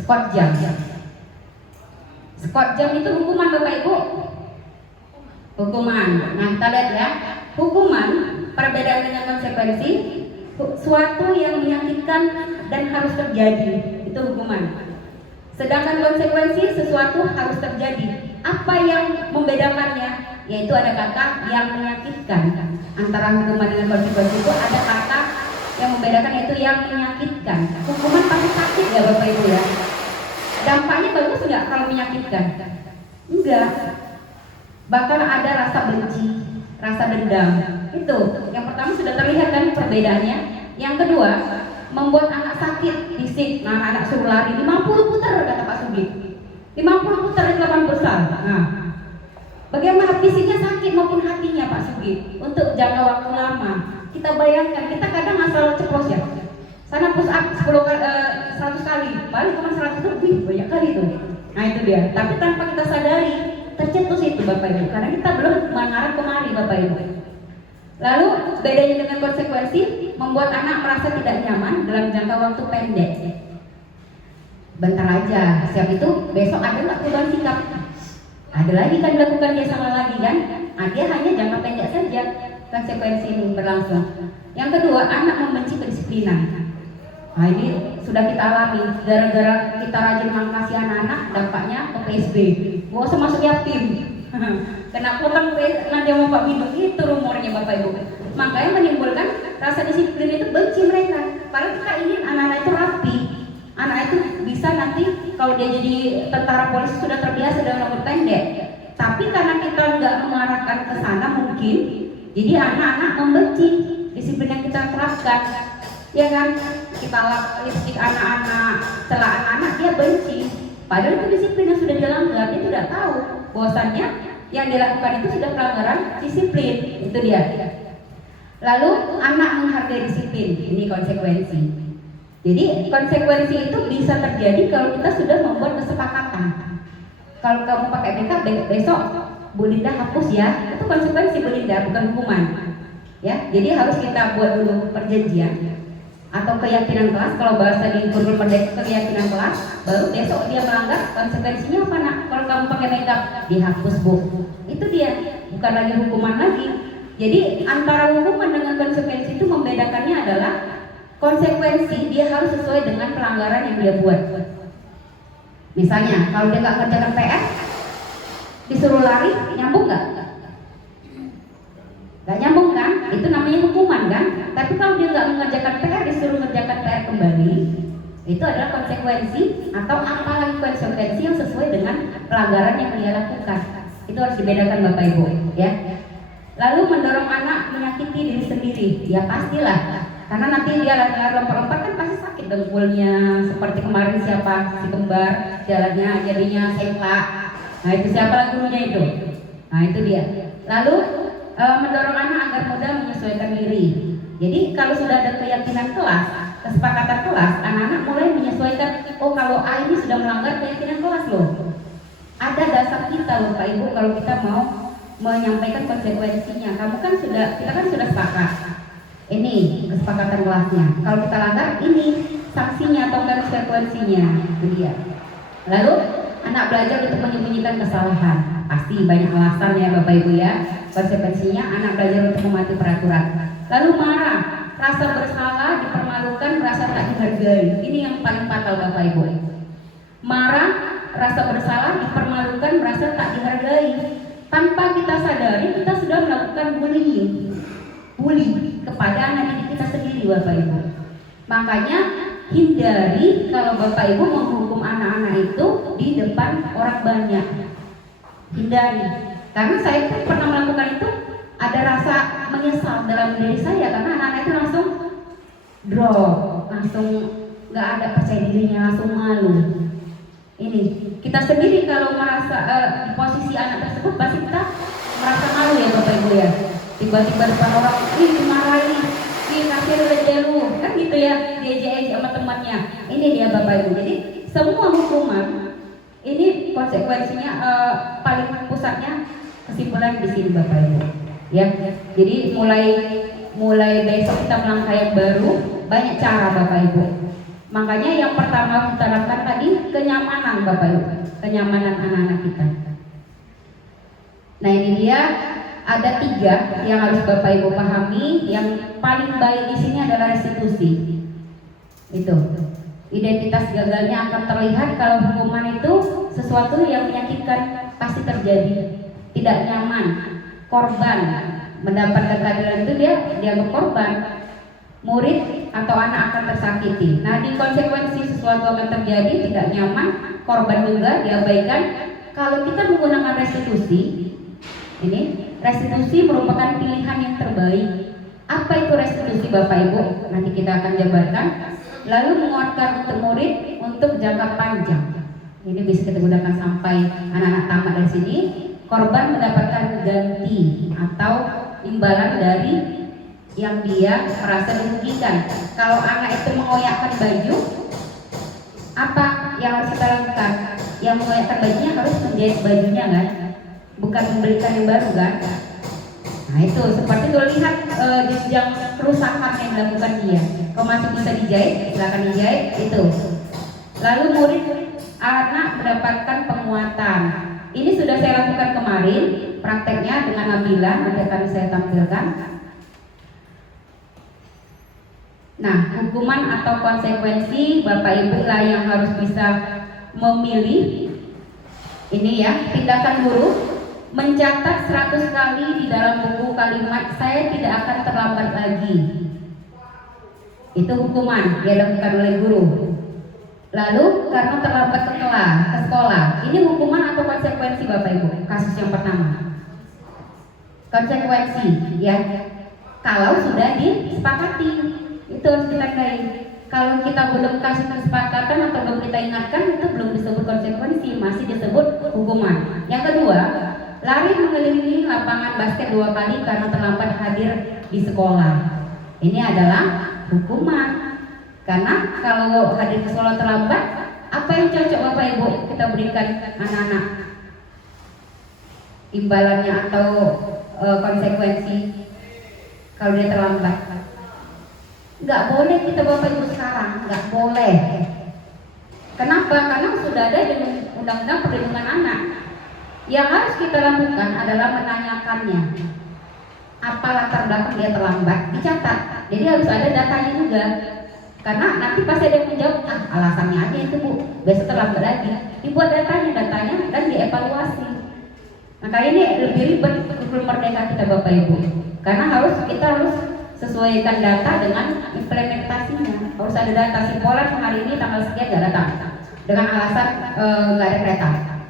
Skot jam. Skot jam itu hukuman Bapak Ibu. Hukuman. Nah kita lihat ya, hukuman perbedaan dengan konsekuensi, suatu yang menyakitkan dan harus terjadi, itu hukuman. Sedangkan konsekuensi sesuatu harus terjadi. Apa yang membedakannya? Yaitu ada kata yang menyakitkan. Antara hukuman dengan konsekuensi itu ada kata yang membedakan, yaitu yang menyakitkan. Hukuman pasti sakit ya Bapak Ibu ya. Dampaknya bagus nggak kalau menyakitkan? Enggak. Bahkan ada rasa benci, rasa dendam. Itu yang pertama sudah terlihat kan perbedaannya. Yang kedua, membuat anak sakit fisik. Nah, anak suruh lari 50 putar kata Pak Sugi. 50 putar di lapangan besar. Nah, bagaimana fisiknya sakit maupun hatinya Pak Sugi untuk jangka waktu lama. Kita bayangkan, kita kadang asal ceplos ya. Sana push up 100 kali, paling cuma 100 lebih, banyak kali tuh. Nah itu dia. Tapi tanpa kita sadari, tercetus itu Bapak Ibu. Karena kita belum mengarah kemari Bapak Ibu. Lalu bedanya dengan konsekuensi, membuat anak merasa tidak nyaman dalam jangka waktu pendek. Bentar aja, siap itu besok ada nggak perubahan sikap? Ada lagi kan dilakukan dia sama lagi kan? Nah, dia hanya jangka pendek saja konsekuensi ini berlangsung. Yang kedua, anak membenci kedisiplinan. Nah ini sudah kita alami, gara-gara kita rajin mengasihi anak-anak, dampaknya ke PSB. Gak usah masuk yatim. Kena potong nanti sama Pak Bidung, itu rumornya Bapak Ibu. Makanya menimbulkan rasa disiplin itu benci mereka. Padahal kita ingin anak-anak itu rapi. Anak itu bisa nanti kalau dia jadi tentara polisi sudah terbiasa dengan rambut pendek. Tapi karena kita nggak mengarahkan ke sana mungkin, jadi anak-anak membenci disiplin yang kita terapkan. Ya kan, kita lap lipstik anak-anak, celah anak-anak, dia benci. Padahal itu disiplin yang sudah dilanggar, dia tidak tahu bahwasannya yang dilakukan itu sudah pelanggaran disiplin. Itu dia. Lalu anak menghargai disiplin, ini konsekuensi. Jadi konsekuensi itu bisa terjadi kalau kita sudah membuat kesepakatan. Kalau kamu pakai makeup besok Bu Linda hapus ya, itu konsekuensi Bu Linda, bukan hukuman. Ya, jadi harus kita buat dulu perjanjian atau keyakinan kelas. Kalau bahasa di kurikulum merdeka keyakinan kelas, baru besok dia melanggar, konsekuensinya apa nak? Kalau kamu pakai makeup dihapus Bu. Itu dia, bukan lagi hukuman lagi. Jadi antara hukuman dengan konsekuensi itu membedakannya adalah konsekuensi dia harus sesuai dengan pelanggaran yang dia buat. Misalnya kalau dia nggak kerjakan PR, disuruh lari, nyambung nggak? Nggak nyambung kan? Itu namanya hukuman kan? Tapi kalau dia nggak mengerjakan PR, disuruh mengerjakan PR kembali, itu adalah konsekuensi atau apalagi konsekuensi yang sesuai dengan pelanggaran yang dia lakukan. Itu harus dibedakan Bapak Ibu ya. Lalu mendorong anak menyakiti diri sendiri, ya pastilah. Karena nanti dia lari-lari lompat-lompat kan pasti sakit dengkulnya. Seperti kemarin siapa si kembar jalannya jadinya semplak. Nah itu siapa gurunya itu? Nah itu dia. Lalu mendorong anak agar mudah menyesuaikan diri. Jadi kalau sudah ada keyakinan kelas, kesepakatan kelas, anak-anak mulai menyesuaikan. Oh kalau A ini sudah melanggar keyakinan kelas loh. Ada dasar kita Bapak Ibu kalau kita mau menyampaikan konsekuensinya. Kita kan sudah sepakat. Ini kesepakatan kelasnya. Kalau kita langgar, ini sanksinya atau konsekuensinya. Itu dia. Lalu anak belajar untuk menyembunyikan kesalahan. Pasti banyak alasan ya Bapak Ibu ya. Konsekuensinya anak belajar untuk mematuhi peraturan. Lalu marah, rasa bersalah, dipermalukan, merasa tak dihargai. Ini yang paling fatal Bapak Ibu. Marah, rasa bersalah, dipermalukan, merasa tak dihargai. tanpa kita sadari kita sudah melakukan bullying kepada anak didik kita sendiri, Bapak Ibu. Makanya hindari kalau Bapak Ibu menghukum anak-anak itu di depan orang banyak. Hindari. Karena saya pun pernah melakukan itu, ada rasa menyesal dalam diri saya karena anak-anak itu langsung drop, langsung nggak ada percaya dirinya, langsung malu. Ini kita sendiri kalau merasa di posisi anak tersebut pasti kita merasa malu ya Bapak Ibu ya. Tiba-tiba depan orang, dimarahin, kasih aja lu, kan gitu ya, diejek-ejek sama temannya. Ini dia Bapak Ibu. Jadi semua hukuman ini konsekuensinya paling pusatnya kesimpulan di sini Bapak Ibu. Ya, jadi mulai besok kita melangkah yang baru, banyak cara Bapak Ibu. Makanya yang pertama kita lakukan tadi kenyamanan Bapak Ibu, kenyamanan anak-anak kita. Nah ini dia, ada 3 yang harus Bapak Ibu pahami. Yang paling baik di sini adalah restitusi. Itu identitas gagalnya akan terlihat kalau hukuman itu sesuatu yang menyakitkan, pasti terjadi, tidak nyaman. Korban mendapatkan keadilan itu dia dianggap korban. Murid atau anak akan tersakiti. Nah di konsekuensi sesuatu akan terjadi, tidak nyaman, korban juga diabaikan. Kalau kita menggunakan restitusi, ini restitusi merupakan pilihan yang terbaik. Apa itu restitusi Bapak Ibu? Nanti kita akan jabarkan. Lalu menguatkan untuk murid untuk jangka panjang. Ini bisa kita gunakan sampai anak-anak tamat dari sini. Korban mendapatkan ganti atau imbalan dari yang dia merasa dirugikan. Kalau anak itu mengoyakkan baju, apa yang harus kita lakukan? Yang mengoyakkan bajunya harus menjahit bajunya kan? Bukan memberikan yang baru kan? Nah itu seperti itu, lihat jenjang kerusakan yang dilakukan dia. Kalau masih bisa dijahit, silakan dijahit itu. Lalu murid anak mendapatkan penguatan. Ini sudah saya lakukan kemarin prakteknya dengan Nabila, nanti akan saya tampilkan. Nah, hukuman atau konsekuensi Bapak Ibu lah yang harus bisa memilih. Ini ya, tindakan guru mencatat 100 kali di dalam buku kalimat saya tidak akan terlambat lagi. Itu hukuman yang dilakukan oleh guru. Lalu karena terlambat ke sekolah, ini hukuman atau konsekuensi Bapak Ibu? Kasus yang pertama. Konsekuensi ya. Kalau sudah disepakati, itu harus kita tandai. Kalau kita belum kasih kesepakatan atau belum kita ingatkan, itu belum disebut konsekuensi, masih disebut hukuman. Yang kedua, lari mengelilingi lapangan basket 2 kali karena terlambat hadir di sekolah. Ini adalah hukuman. Karena kalau hadir ke sekolah terlambat, apa yang cocok Bapak Ibu kita berikan anak-anak? Imbalannya atau konsekuensi kalau dia terlambat? Nggak boleh kita Bapak Ibu sekarang, nggak boleh. Kenapa? Karena sudah ada dengan Undang-Undang Perlindungan Anak. Yang harus kita lakukan adalah menanyakannya. Apa latar belakang dia terlambat? Dicatat. Jadi harus ada datanya juga. Karena nanti pasti ada yang menjawab, alasannya aja itu Bu, besok terlambat lagi. Dibuat datanya dan dievaluasi. Maka ini lebih ribet kurikulum merdeka kita Bapak Ibu. Karena kita harus sesuaikan data dengan implementasinya. Harus ada data simpolan hari ini tanggal sekian nggak datang dengan alasan nggak ada kereta.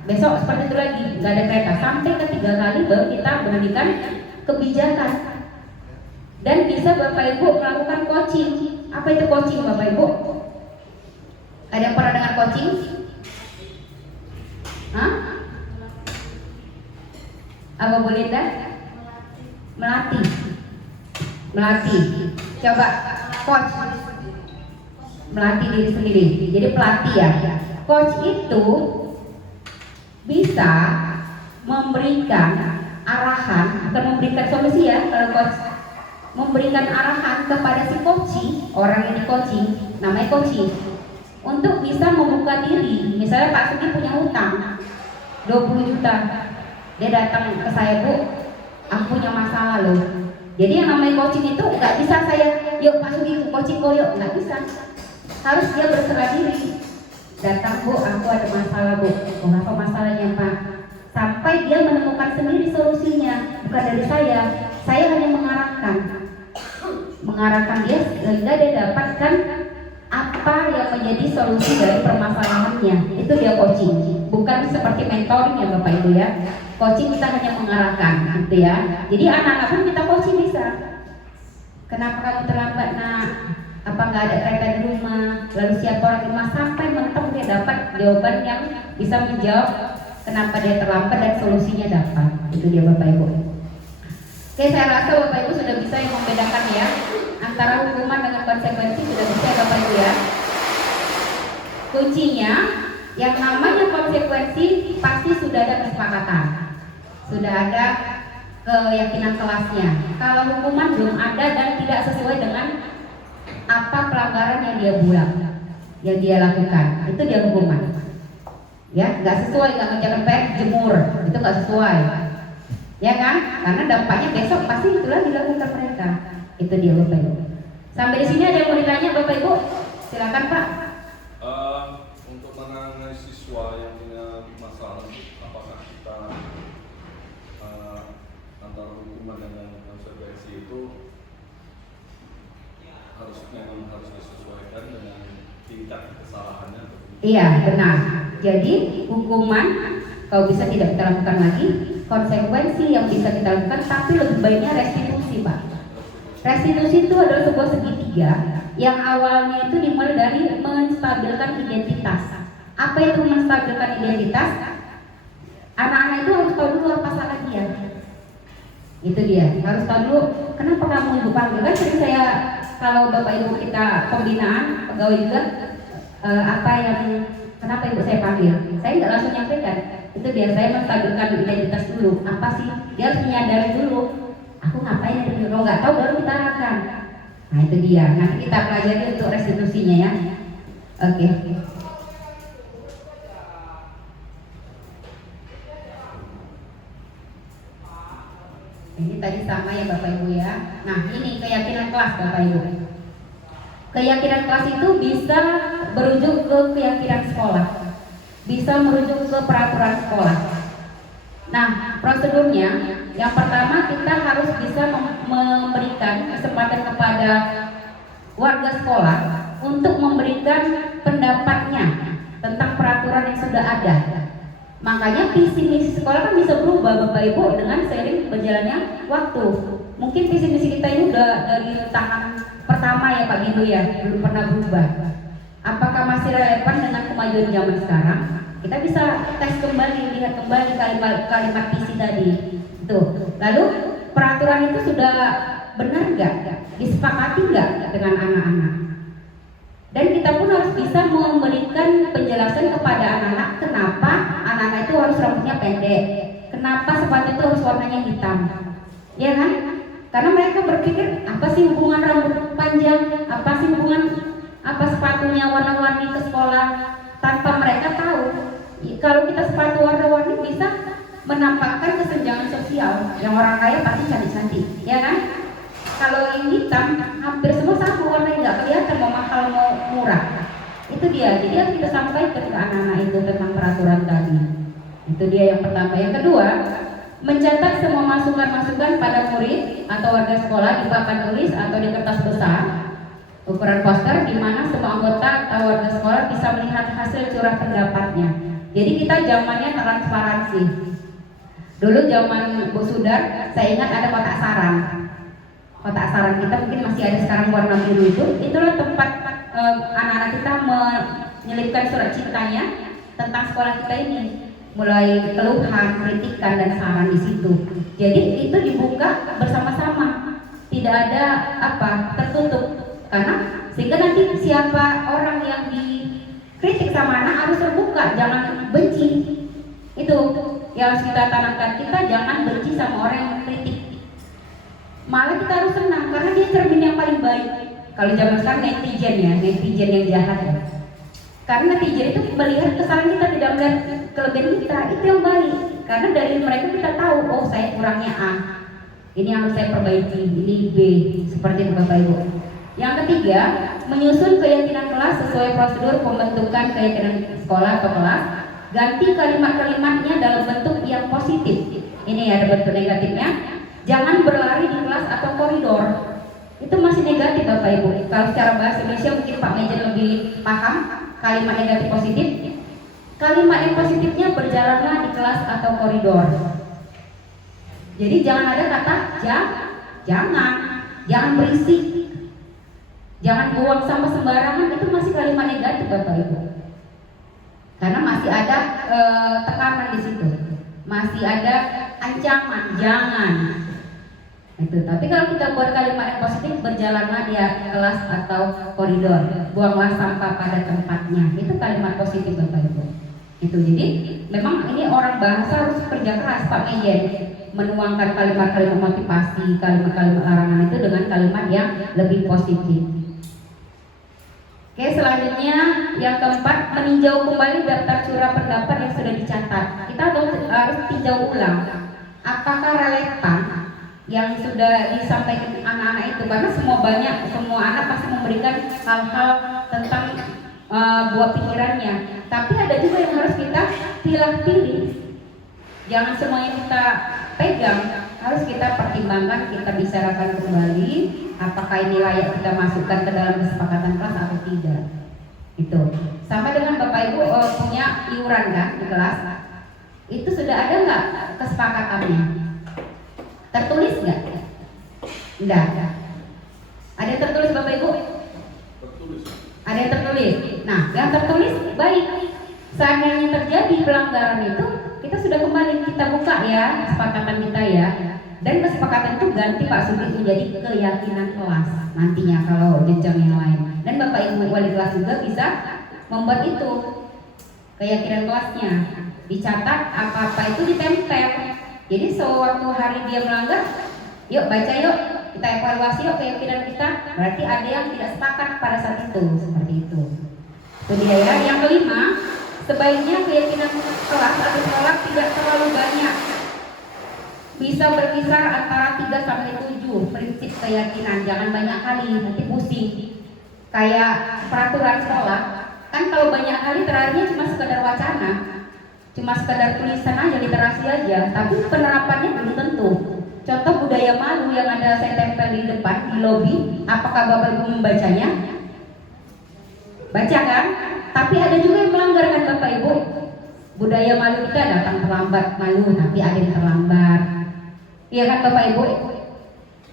Besok seperti itu lagi nggak ada kereta. Sampai ke 3 kali baru kita memberikan kebijakan. Dan bisa Bapak Ibu melakukan coaching. Apa itu coaching Bapak Ibu? Ada yang pernah dengar coaching? Hah? Apa Bu Linda? Melatih. Coba coach melatih diri sendiri. Jadi pelatih ya. Coach itu bisa memberikan arahan, bukan memberikan solusi ya. Kalau coach memberikan arahan kepada si coaching, orang yang di coaching, namanya coaching, untuk bisa membuka diri. Misalnya Pak Sugi punya hutang 20 juta, dia datang ke saya, Bu, aku punya masalah loh. Jadi yang namanya coaching itu nggak bisa saya, yuk Pak Sugi coaching kok yuk, nggak bisa. Harus dia berserah diri. Datang, Bu, aku ada masalah Bu. Oh, apa masalahnya Pak? sampai dia menemukan sendiri solusinya, bukan dari saya. Saya hanya mengarahkan dia sehingga dia dapatkan apa yang menjadi solusi dari permasalahannya. Itu dia coaching, bukan seperti mentoring ya Bapak Ibu ya. Coaching kita hanya mengarahkan gitu ya. Jadi anak-anak pun kita coaching bisa. Kenapa kamu terlambat nak? Apa nggak ada kereta di rumah? Lalu siapa orang di rumah, sampai mentok dia dapat jawaban yang bisa menjawab kenapa dia terlambat dan solusinya dapat. Itu dia Bapak Ibu. Oke, saya rasa Bapak Ibu sudah bisa yang membedakan ya antara hukuman dengan konsekuensi, sudah bisa ya Bapak Ibu ya. Kuncinya yang namanya konsekuensi pasti sudah ada kesepakatan, sudah ada keyakinan kelasnya. Kalau hukuman belum ada dan tidak sesuai dengan apa pelanggaran yang dia buat, yang dia lakukan, itu dia hukuman. Ya, nggak sesuai, nggak ngejar PR, jemur, itu nggak sesuai. Ya kan? Karena dampaknya besok pasti itulah dilakukan mereka. Itu dia Bapak Ibu. Sampai di sini ada yang mau ditanya Bapak Ibu? Silakan Pak. Untuk menangani siswa yang punya masalah, apakah kita antara hukuman dengan konsekuensi itu memang harus disesuaikan dengan tingkat kesalahannya? Iya, benar. Jadi hukuman kalau bisa tidak kita lakukan lagi, konsekuensi yang bisa kita lakukan, tapi lebih baiknya restitusi Pak. Restitusi itu adalah sebuah segitiga yang awalnya itu dimulai dari menstabilkan identitas. Apa itu menstabilkan identitas? Anak-anak itu harus tahu dulu apa salah dia. Itu dia, harus tahu dulu kenapa kamu ibu panggil. Kan sering saya, kalau Bapak Ibu kita pembinaan pegawai juga, apa yang kenapa ibu saya panggil, saya nggak langsung nyampaikan. Itu dia, saya menstabilkan identitas dulu. Apa sih? Dia harus menyadari dulu, aku ngapain itu, kalau nggak tahu baru kita arahkan. Nah itu dia, nanti kita pelajari untuk restitusinya ya. Oke. Ini tadi sama ya Bapak Ibu ya. Nah ini keyakinan kelas Bapak Ibu. Keyakinan kelas itu bisa merujuk ke keyakinan sekolah, bisa merujuk ke peraturan sekolah. Nah prosedurnya, yang pertama kita harus bisa memberikan kesempatan kepada warga sekolah untuk memberikan pendapatnya tentang peraturan yang sudah ada. Makanya visi misi sekolah kan bisa berubah Bapak Ibu dengan seiring berjalannya waktu. Mungkin visi misi kita ini udah dari tahun pertama ya Pak Gindu ya, belum pernah berubah. Apakah masih relevan dengan kemajuan zaman sekarang? Kita bisa tes kembali, lihat kembali kalimat visi tadi. Tuh. Lalu peraturan itu sudah benar nggak? Disepakati nggak dengan anak-anak? Dan kita pun harus bisa memberikan penjelasan kepada anak-anak kenapa anak-anak itu harus rambutnya pendek, kenapa sepatu itu harus warnanya hitam, ya kan? Karena mereka berpikir apa sih hubungan rambut panjang, apa sih hubungan apa sepatunya warna-warni ke sekolah, tanpa mereka tahu. Kalau kita sepatu warna-warni bisa menampakkan kesenjangan sosial, yang orang kaya pasti cantik-cantik, ya kan? Kalau yang hitam hampir semua sama warnanya, nggak kelihatan mau mahal mau murah. Itu dia, jadi harus kita sampaikan ke anak-anak itu tentang peraturan tadi. Itu dia yang pertama. Yang kedua, mencatat semua masukan-masukan pada murid atau warga sekolah di papan tulis atau di kertas besar ukuran poster, di mana semua anggota atau warga sekolah bisa melihat hasil curah pendapatnya. Jadi kita zamannya transparansi. Dulu zaman Bu Sudar, saya ingat ada kotak saran. Kotak saran kita mungkin masih ada sekarang warna biru itu. Itulah tempat anak-anak kita menyelipkan surat cintanya tentang sekolah kita ini. Mulai keluhan, kritikan dan saran di situ. Jadi itu dibuka bersama-sama. Tidak ada tertutup. Karena sehingga nanti siapa orang yang dikritik sama anak harus terbuka, jangan benci. Itu yang harus kita tanamkan, kita jangan benci sama orang yang mengkritik. Malah kita harus senang karena dia cermin yang paling baik. Kalau zaman sekarang netizen ya, netizen yang jahat ya. Karena netizen itu melihat kesalahan kita, tidak melihat kelebihan kita, itu yang baik. Karena dari mereka kita tahu, oh saya kurangnya A, ini yang harus saya perbaiki, ini B, seperti itu Bapak Ibu. Yang ketiga, menyusun keyakinan kelas sesuai prosedur pembentukan keyakinan sekolah atau kelas. ganti kalimat-kalimatnya dalam bentuk yang positif. Ini ada bentuk negatifnya. Jangan berlari di kelas atau koridor. Itu masih negatif Bapak Ibu. Kalau secara bahasa Indonesia mungkin Pak Mejen lebih paham kalimat negatif positif. Kalimat yang positifnya berjalanlah di kelas atau koridor. Jadi jangan ada kata jangan berisik, jangan buang sampah sembarangan. Itu masih kalimat negatif Bapak Ibu. Karena masih ada tekanan di situ, masih ada ancaman jangan. Itu. Tapi kalau kita buat kalimat yang positif, berjalanlah di kelas atau koridor, buanglah sampah pada tempatnya. Itu kalimat positif Bapak Ibu. Itu. Jadi memang ini orang bahasa harus kerja keras Pak Mejen, menuangkan kalimat-kalimat motivasi, kalimat-kalimat larangan itu dengan kalimat yang lebih positif. Oke, selanjutnya yang keempat, meninjau kembali daftar curah pendapat yang sudah dicatat. Kita harus tinjau ulang apakah relevan yang sudah disampaikan anak-anak itu, karena semua anak pasti memberikan hal-hal tentang buat pikirannya. Tapi ada juga yang harus kita pilih. Jangan semuanya kita pegang, harus kita pertimbangkan, kita bicarakan kembali apakah ini layak kita masukkan ke dalam kesepakatan kelas atau tidak. Itu. Sama dengan Bapak Ibu punya iuran kan di kelas. Itu sudah ada nggak kesepakatannya? Tertulis nggak? Enggak. Ada yang tertulis Bapak Ibu? Tertulis. Ada yang tertulis. Nah, yang tertulis baik. Seandainya terjadi pelanggaran itu, kita sudah kembali kita buka ya kesepakatan kita ya. Dan kesepakatan itu ganti Pak Sugit menjadi keyakinan kelas nantinya kalau jenjang yang lain. Dan Bapak Ibu wali kelas juga bisa membuat itu keyakinan kelasnya. Dicatat apa-apa itu ditempel. Jadi sewaktu hari dia melanggar, yuk baca yuk, kita evaluasi yuk keyakinan kita. Berarti ada yang tidak sepakat pada saat itu, seperti itu. Itu dia ya. Yang kelima, sebaiknya keyakinan kelas atau sekolah tidak terlalu banyak. Bisa berkisar antara 3 sampai 7 prinsip keyakinan. Jangan banyak kali, nanti pusing. Kayak peraturan sekolah, kan kalau banyak kali terakhirnya cuma sekedar wacana, cuma sekedar tulisan aja, literasi aja, tapi penerapannya belum tentu. Contoh budaya malu yang ada saya tempel di depan di lobi, apakah Bapak Ibu membacanya? Baca kan? Tapi ada juga yang melanggar kan Bapak Ibu. Budaya malu kita datang terlambat malu, tapi ada yang terlambat. Iya kan Bapak Ibu?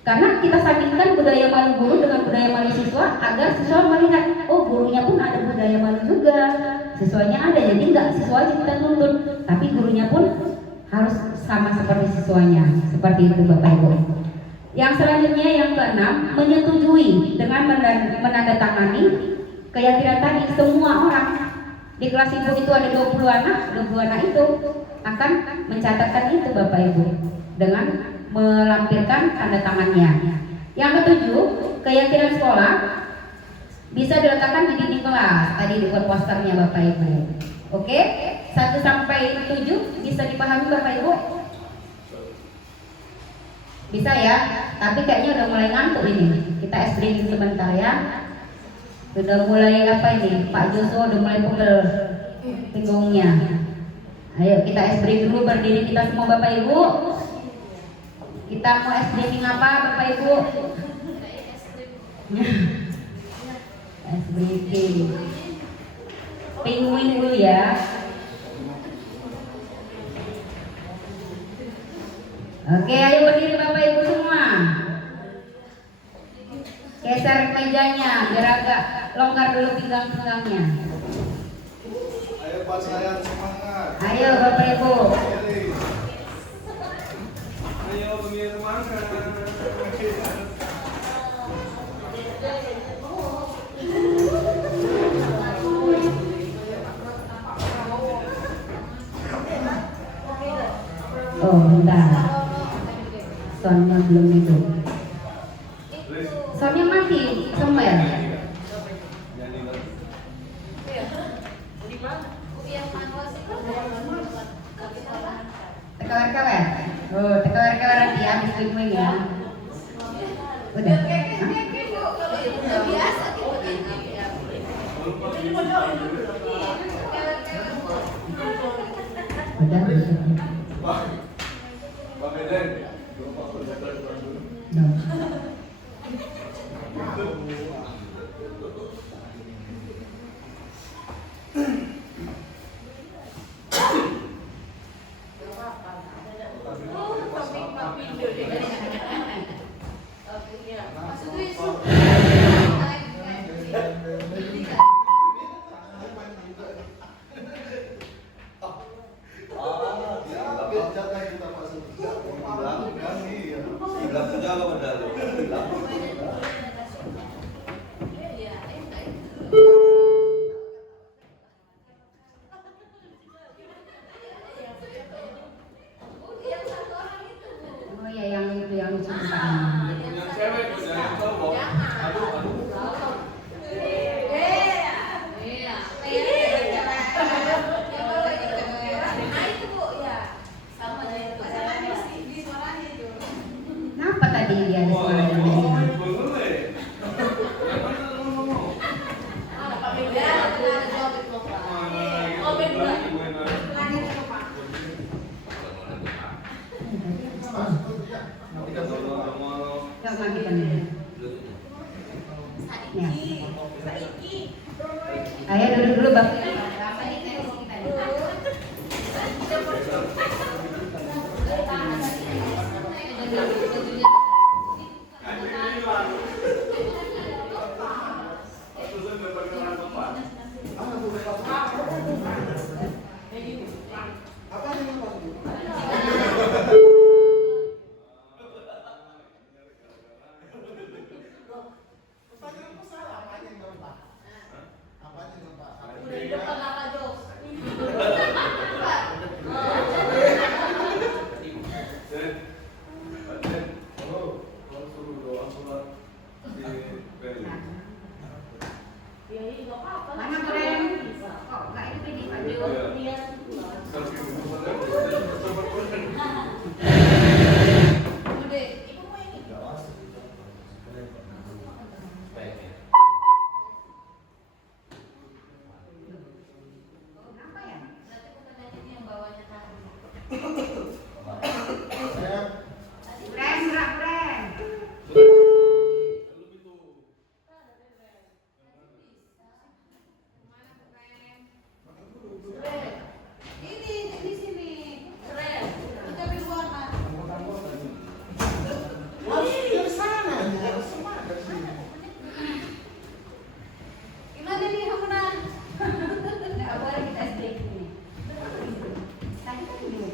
Karena kita sandingkan budaya malu guru dengan budaya malu siswa agar siswa melihat, oh gurunya pun ada budaya malu juga, siswanya ada, jadi enggak siswa aja kita tuntun, tapi gurunya pun harus sama seperti siswanya. Seperti itu Bapak Ibu. Yang selanjutnya yang keenam, menyetujui dengan menandatangani keyakinan tadi. Semua orang di kelas Ibu itu ada 20 anak itu akan mencatatkan itu Bapak Ibu dengan melampirkan tanda tangannya. Yang ketujuh, keyakinan sekolah bisa diletakkan di dinding kelas. Tadi dibuat posternya Bapak Ibu. Oke, 1 sampai 7 bisa dipahami Bapak Ibu? Bisa ya, tapi kayaknya udah mulai ngantuk ini. Kita es breaking sebentar ya. Sudah mulai apa ini? Pak Joshua udah mulai pegel pinggungnya. Ayo kita es breaking dulu, berdiri kita semua Bapak Ibu. Kita mau es breaking apa Bapak Ibu? Es breaking penguin dulu ya. Oke, ayo berdiri Bapak Ibu semua. Geser mejanya biar agak longgar dulu pinggang-pinggangnya. Ayo Pak sayang semangat. Ayo Bapak Ibu. Ayo pemir semangat. Oh, bentar. Soundnya belum hidup. Soundnya mati, semel. Tekewer-kewer. Oh, tekewer-kewer nanti habis swing ya. Udah. Hah? Ada. Pak Medan. No. Oh ya yang itu yang lucu Yang cewek udah yang cowok. Aduh, aduh. Kenapa tadi dia di Wah, suara yang ini? cowok boleh. Yang mana lu ngomong? Gak mati kan ini? Ya. Ayo duduk dulu bang. Mana keren? Kok nggak itu di video? Kenapa ya? Keren, gerak keren. Gimana nih Hamuna? Nggak boleh kita break ini. Tadi kan dulu.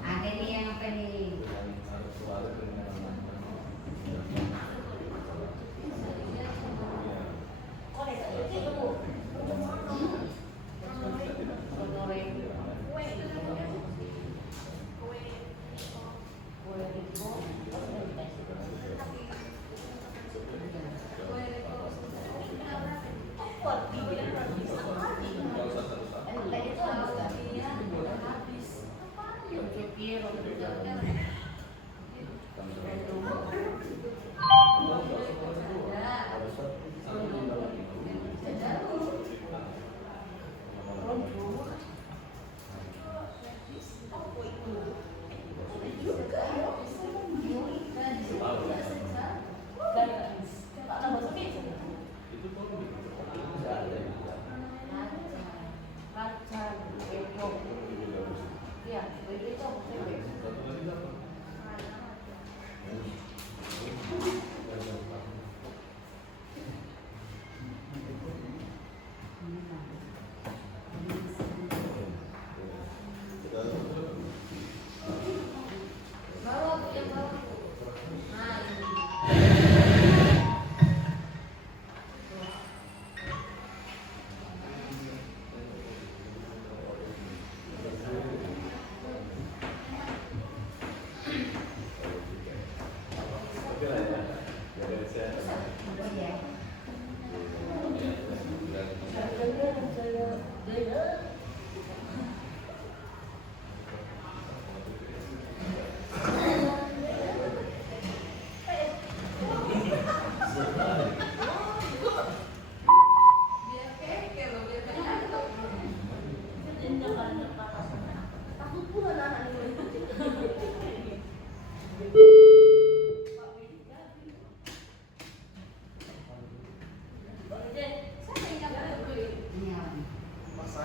Ada nih yang apa nih?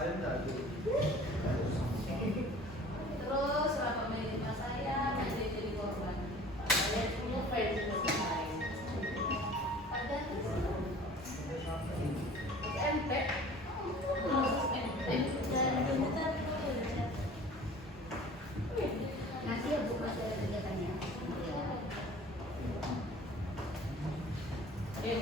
Terus selama menerima saya menjadi korban. Saya punya fans lain. Ada SMP. Nanti ya buka saya kegiatannya. Iya.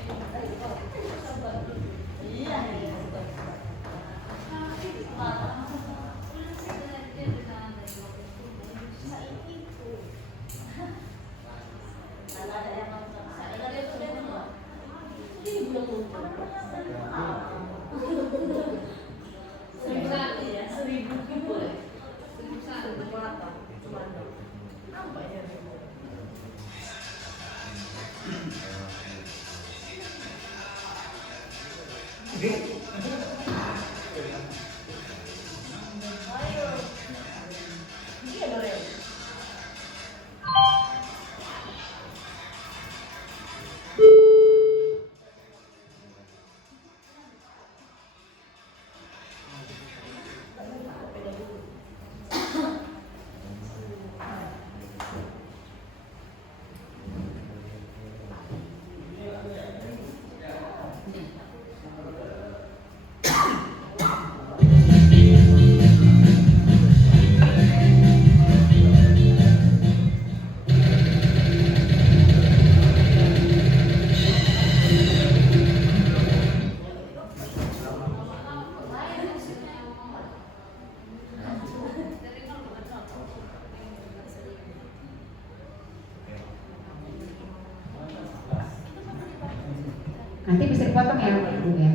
Nanti bisa dipotong ya, Bu ya,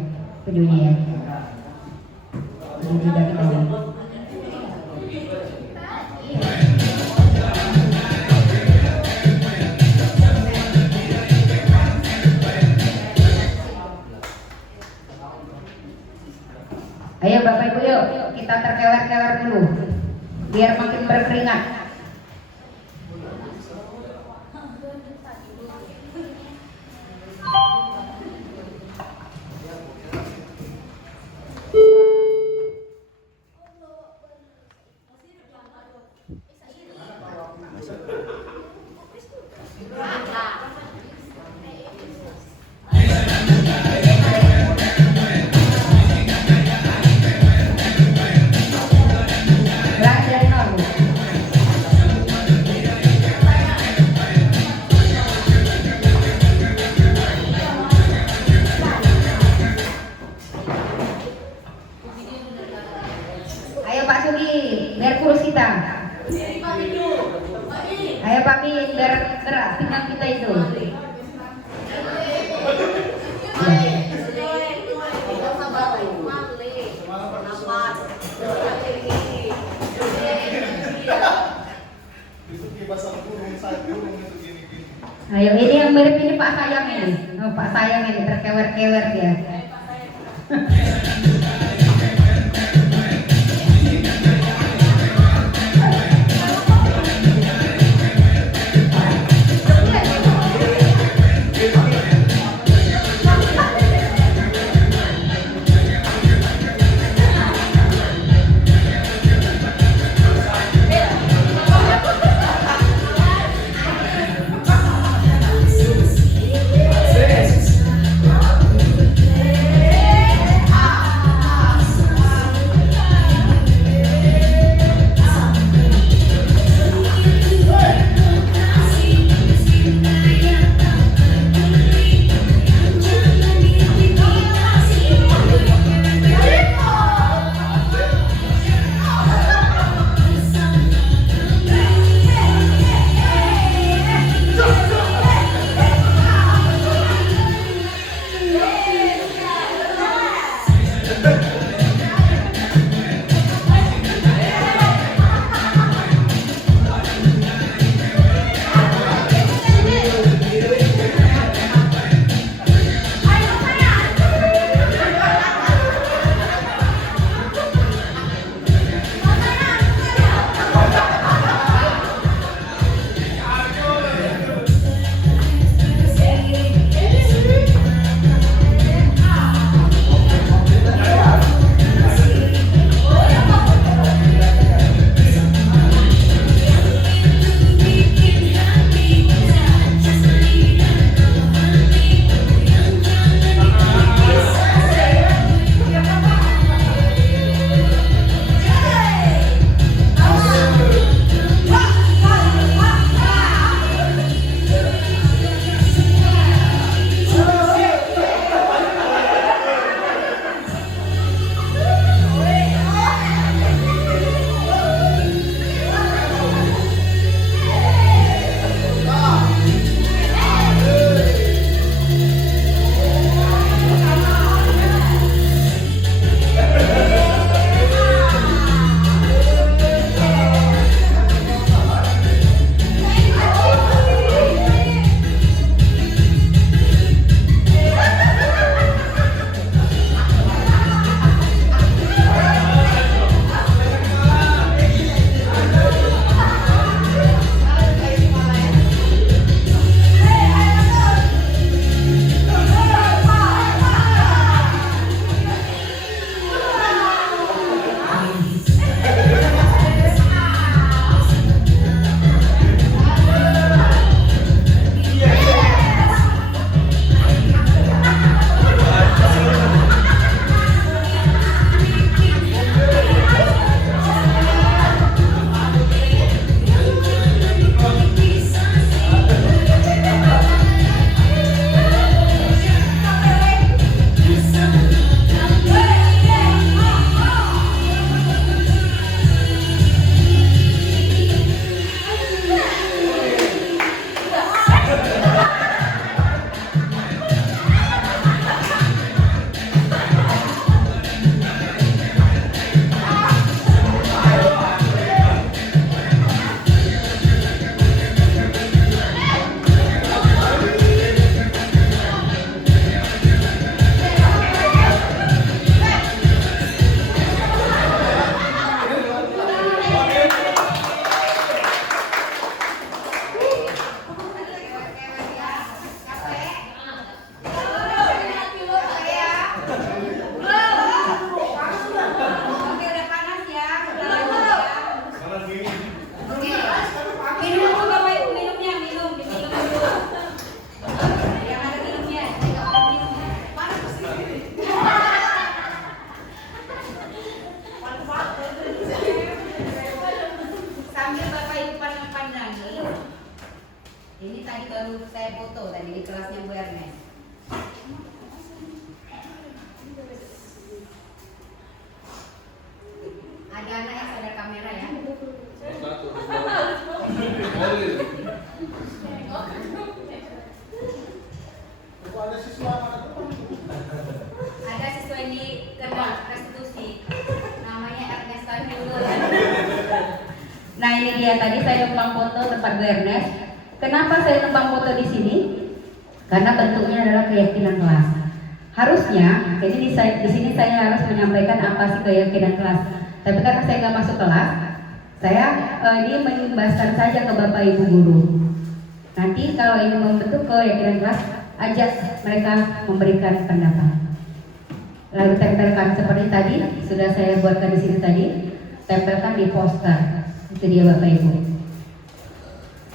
videonya ya. Video dari awal. Ayo Bapak Ibu yuk, kita terkewer-kewer dulu, biar makin berkeringat. Mulai dari nol, Bu. Ayo Pak Sugi, biar kurus kita. Ayo Pak Min, biar gerak pinggang kita itu. Ayo ini yang mirip ini Pak Sayang ini. Oh, Pak Sayang ini terkewer-kewer dia. Yes. Ada anak yang sadar kamera ya. Satu, boleh. Ada siswa yang dikena restitusi. Namanya Ernest Tanjung. Nah ini dia tadi saya numpang foto tempat Bu Ernest. Kenapa saya numpang foto di sini? Karena bentuknya adalah keyakinan kelas. Harusnya, jadi di sini saya harus menyampaikan apa sih keyakinan kelas. Tapi karena saya nggak masuk kelas, saya ini mengimbaskan saja ke Bapak Ibu guru. Nanti kalau ini membentuk keyakinan kelas, ajak mereka memberikan pendapat. Lalu tempelkan seperti tadi, sudah saya buatkan di sini tadi, tempelkan di poster. Itu dia Bapak Ibu.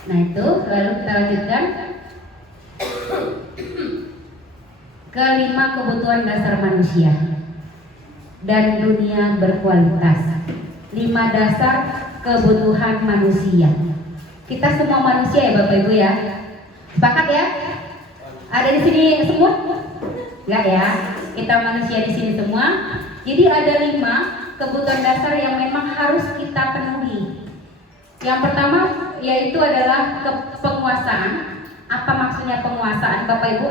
Nah itu, lalu kita lanjutkan. Kelima, kebutuhan dasar manusia dan dunia berkualitas. 5 dasar kebutuhan manusia. Kita semua manusia ya Bapak Ibu ya. Sepakat ya? Ada di sini semua? Enggak ya? Kita manusia di sini semua. Jadi ada 5 kebutuhan dasar yang memang harus kita penuhi. Yang pertama yaitu adalah penguasaan. Apa maksudnya penguasaan Bapak Ibu?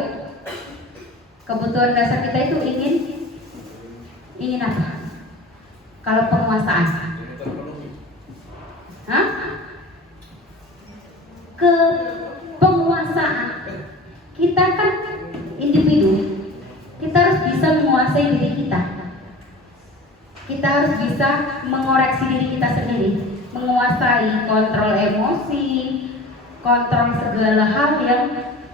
Kebutuhan dasar kita itu ingin apa? Kalau penguasaan, hah? Penguasaan. Kita kan individu, kita harus bisa menguasai diri kita. Kita harus bisa mengoreksi diri kita sendiri, menguasai kontrol emosi, kontrol segala hal yang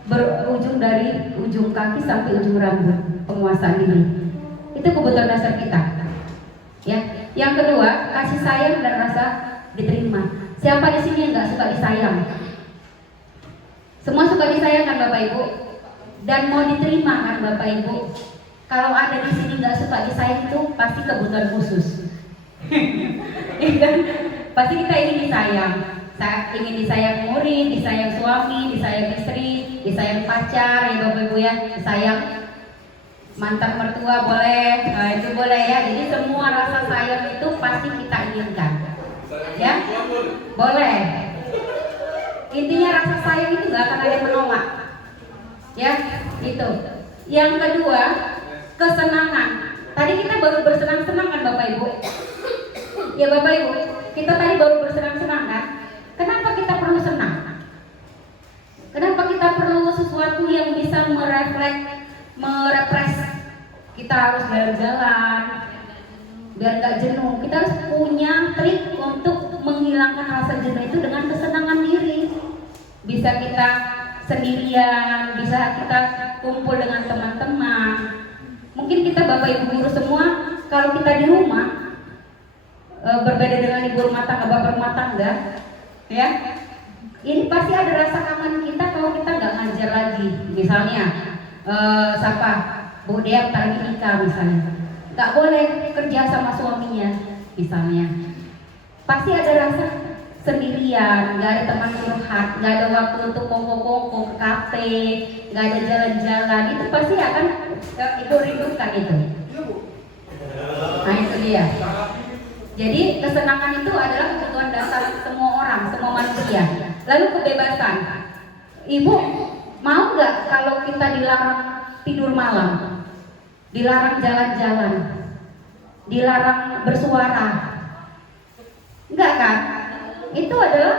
berujung dari ujung kaki sampai ujung rambut, penguasaan diri. Itu kebutuhan dasar kita. Ya. Yang kedua, kasih sayang dan rasa diterima. Siapa di sini yang nggak suka disayang? Semua suka disayang kan Bapak Ibu? Dan mau diterima kan Bapak Ibu? Kalau ada di sini nggak suka disayang itu pasti kebutuhan khusus. Ya kan? Pasti kita ingin disayang. Ingin disayang murid, disayang suami, disayang istri, disayang pacar, ya Bapak Ibu ya, disayang mantan mertua boleh, nah itu boleh ya. Jadi semua rasa sayang itu pasti kita inginkan, ya, boleh. Intinya rasa sayang itu gak akan ada yang menolak, ya, itu. Yang kedua, kesenangan. Tadi kita baru bersenang-senang kan Bapak Ibu? Ya Bapak Ibu, kita tadi baru bersenang-senang kan? Kenapa kita perlu senang? Kenapa kita perlu sesuatu yang bisa merepres? Kita harus jalan-jalan biar gak jenuh. Kita harus punya trik untuk menghilangkan rasa jenuh itu dengan kesenangan diri. Bisa kita sendirian, bisa kita kumpul dengan teman-teman. Mungkin kita Bapak Ibu guru semua, kalau kita di rumah berbeda dengan ibu rumah tangga, bapak rumah tangga, ya, ini pasti ada rasa kangen kita kalau kita nggak ngajar lagi. Misalnya siapa Bu Dea lagi nikah misalnya, nggak boleh kerja sama suaminya misalnya, pasti ada rasa sendirian, nggak ada teman curhat, nggak ada waktu untuk kongko-kongko ke kafe, nggak ada jalan-jalan, itu pasti akan ibu rindukan itu. Nah itu dia. Jadi kesenangan itu adalah kebutuhan dasar semua orang, semua manusia. Lalu kebebasan. Ibu mau nggak kalau kita dilarang tidur malam, dilarang jalan-jalan, dilarang bersuara? Enggak kan? Itu adalah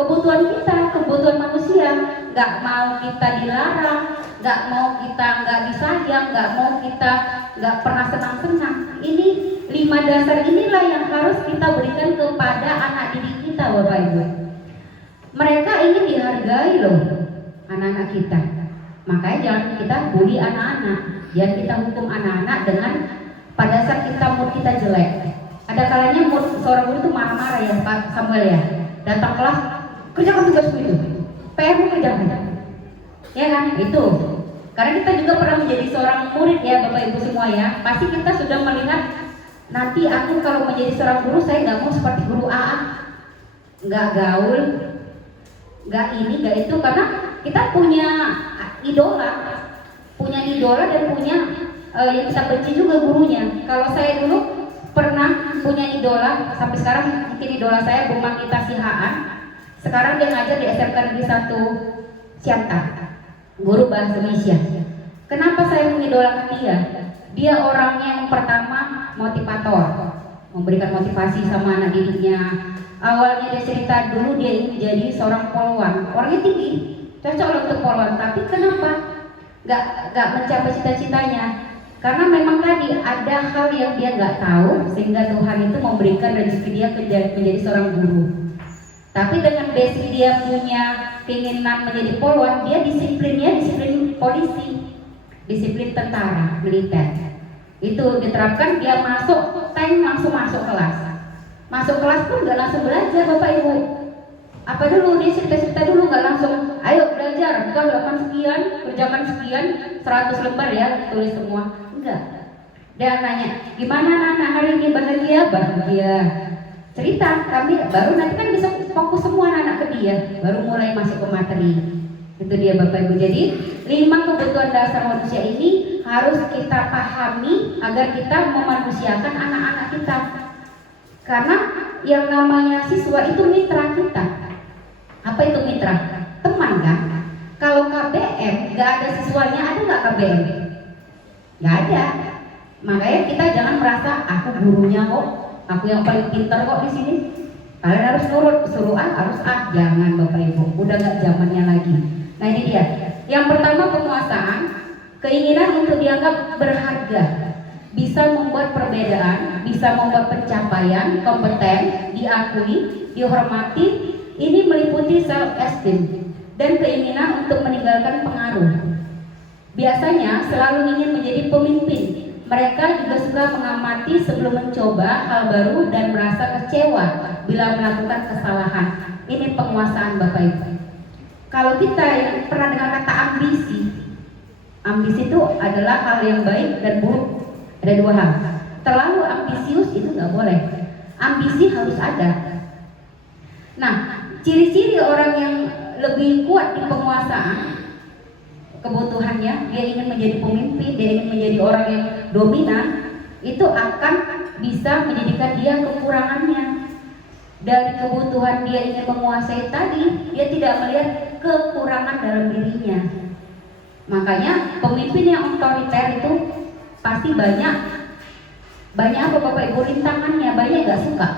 kebutuhan kita, kebutuhan manusia. Nggak mau kita dilarang, nggak mau kita nggak disayang, nggak mau kita nggak pernah senang-senang. Ini 5 dasar inilah yang harus kita berikan kepada anak didik kita Bapak Ibu. Mereka ingin dihargai loh, anak-anak kita. Makanya jangan kita bully anak-anak, jangan kita hukum anak-anak dengan pada saat kita mood kita jelek. Ada kalanya mood seorang guru itu marah-marah ya Pak Samuel ya, datang kelas kerjakan tugasku itu, PR-mu kerjakan, ya kan? Itu karena kita juga pernah menjadi seorang murid ya Bapak Ibu semua ya. Pasti kita sudah melihat nanti aku kalau menjadi seorang guru saya nggak mau seperti guru AA, nggak gaul, nggak ini nggak itu, karena kita punya idola dan punya yang kita benci juga gurunya. Kalau saya dulu pernah punya idola, sampai sekarang mungkin idola saya Bu Magita Sihaan. Sekarang dia ngajar di SMK Negeri 1 Siantar, guru bahasa Indonesia. Kenapa saya mengidolakan dia? Dia orangnya yang pertama motivator, memberikan motivasi sama anak didiknya. Awalnya dia cerita dulu dia ingin jadi seorang polwan, orangnya tinggi, cocok loh untuk polwan. Tapi kenapa nggak mencapai cita-citanya? Karena memang tadi ada hal yang dia nggak tahu, sehingga Tuhan itu memberikan rezeki dia menjadi seorang guru. Tapi dengan basic dia punya keinginan menjadi polwan, dia disiplinnya disiplin polisi, disiplin tentara, militer. Itu diterapkan, dia masuk tank langsung masuk kelas. Masuk kelas pun nggak langsung belajar Bapak Ibu. Apa dulu dia cerita-cerita dulu, nggak langsung ayo belajar, bukan lakukan sekian, kerjakan sekian, 100 lembar ya, tulis semua. Enggak. Dia nanya, gimana anak hari ini, bahagia? Bahagia. Cerita, kami baru nanti kan bisa fokus semua anak ke dia, baru mulai masuk ke materi. Itu dia Bapak Ibu. Jadi 5 kebutuhan dasar manusia ini harus kita pahami agar kita memanusiakan anak-anak kita. Karena yang namanya siswa itu mitra kita. Apa itu mitra? Teman kan? Kalau KBM nggak ada siswanya, ada nggak KBM? Nggak ada. Makanya kita jangan merasa aku gurunya kok, aku yang paling pintar kok di sini. Kalian harus nurut, suruh A harus A. Jangan Bapak Ibu, udah nggak zamannya lagi. Nah ini dia. Yang pertama penguasaan, keinginan untuk dianggap berharga, bisa membuat perbedaan, bisa membuat pencapaian, kompeten, diakui, dihormati. Ini meliputi self esteem dan keinginan untuk meninggalkan pengaruh. Biasanya selalu ingin menjadi pemimpin. Mereka juga suka mengamati sebelum mencoba hal baru dan merasa kecewa bila melakukan kesalahan. Ini penguasaan Bapak Ibu. Kalau kita yang pernah dengar kata ambisi, ambisi itu adalah hal yang baik dan buruk. Ada 2 hal. Terlalu ambisius itu nggak boleh. Ambisi harus ada. Nah, ciri-ciri orang yang lebih kuat di penguasaan, kebutuhannya, dia ingin menjadi pemimpin, dia ingin menjadi orang yang dominan, itu akan bisa menjadikan dia kekurangannya. Dari kebutuhan dia ingin menguasai tadi, dia tidak melihat kekurangan dalam dirinya. Makanya pemimpin yang otoriter itu pasti banyak apa Bapak Ibu rintangannya, banyak gak suka.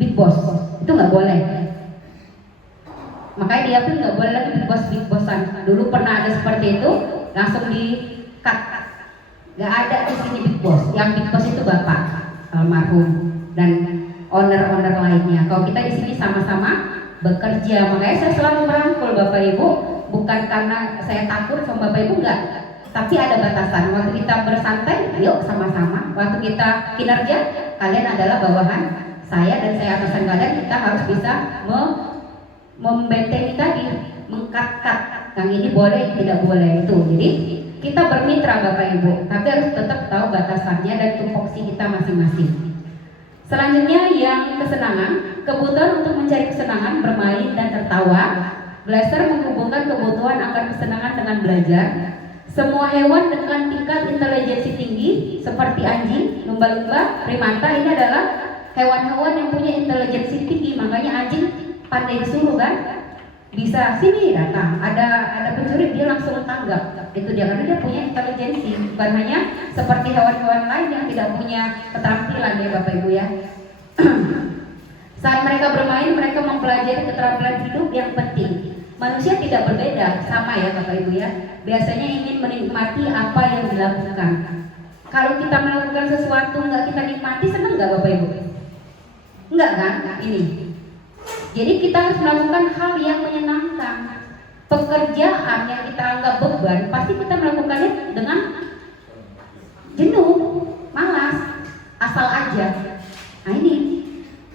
Big boss, itu gak boleh. Makanya dia pun nggak boleh lagi big bossan. Dulu pernah ada seperti itu, langsung di cut. Nggak ada di sini big boss. Yang big boss itu bapak almarhum dan owner lainnya. Kalau kita di sini sama-sama bekerja, makanya saya selalu merangkul Bapak Ibu, bukan karena saya takut sama Bapak Ibu, enggak. Tapi ada batasan. Waktu kita bersantai, yuk sama-sama. Waktu kita kinerja, kalian adalah bawahan saya dan saya atasan kalian. Kita harus bisa membentengi tadi, mengkat-kat yang ini boleh, tidak boleh itu. Jadi kita bermitra Bapak Ibu, tapi harus tetap tahu batasannya dan tupoksi kita masing-masing. Selanjutnya yang kesenangan, kebutuhan untuk mencari kesenangan, bermain dan tertawa. Blaser menghubungkan kebutuhan akan kesenangan dengan belajar. Semua hewan dengan tingkat intelijensi tinggi seperti anjing, lumba-lumba, primata ini adalah hewan-hewan yang punya intelijensi tinggi. Makanya anjing pandai disuruh kan, bisa sini datang, ada pencuri dia langsung tanggap. Itu dia, karena dia punya intelijensi, bukan hanya seperti hewan-hewan lain yang tidak punya keterampilan ya Bapak Ibu ya. Saat mereka bermain, mereka mempelajari keterampilan hidup yang penting. Manusia tidak berbeda, sama ya Bapak Ibu ya. Biasanya ingin menikmati apa yang dilakukan. Kalau kita melakukan sesuatu nggak kita nikmati, senang nggak Bapak Ibu? Enggak kan? Ini. Jadi kita harus melakukan hal yang menyenangkan. Pekerjaan yang kita anggap beban, pasti kita melakukannya dengan jenuh, malas, asal aja. Nah ini,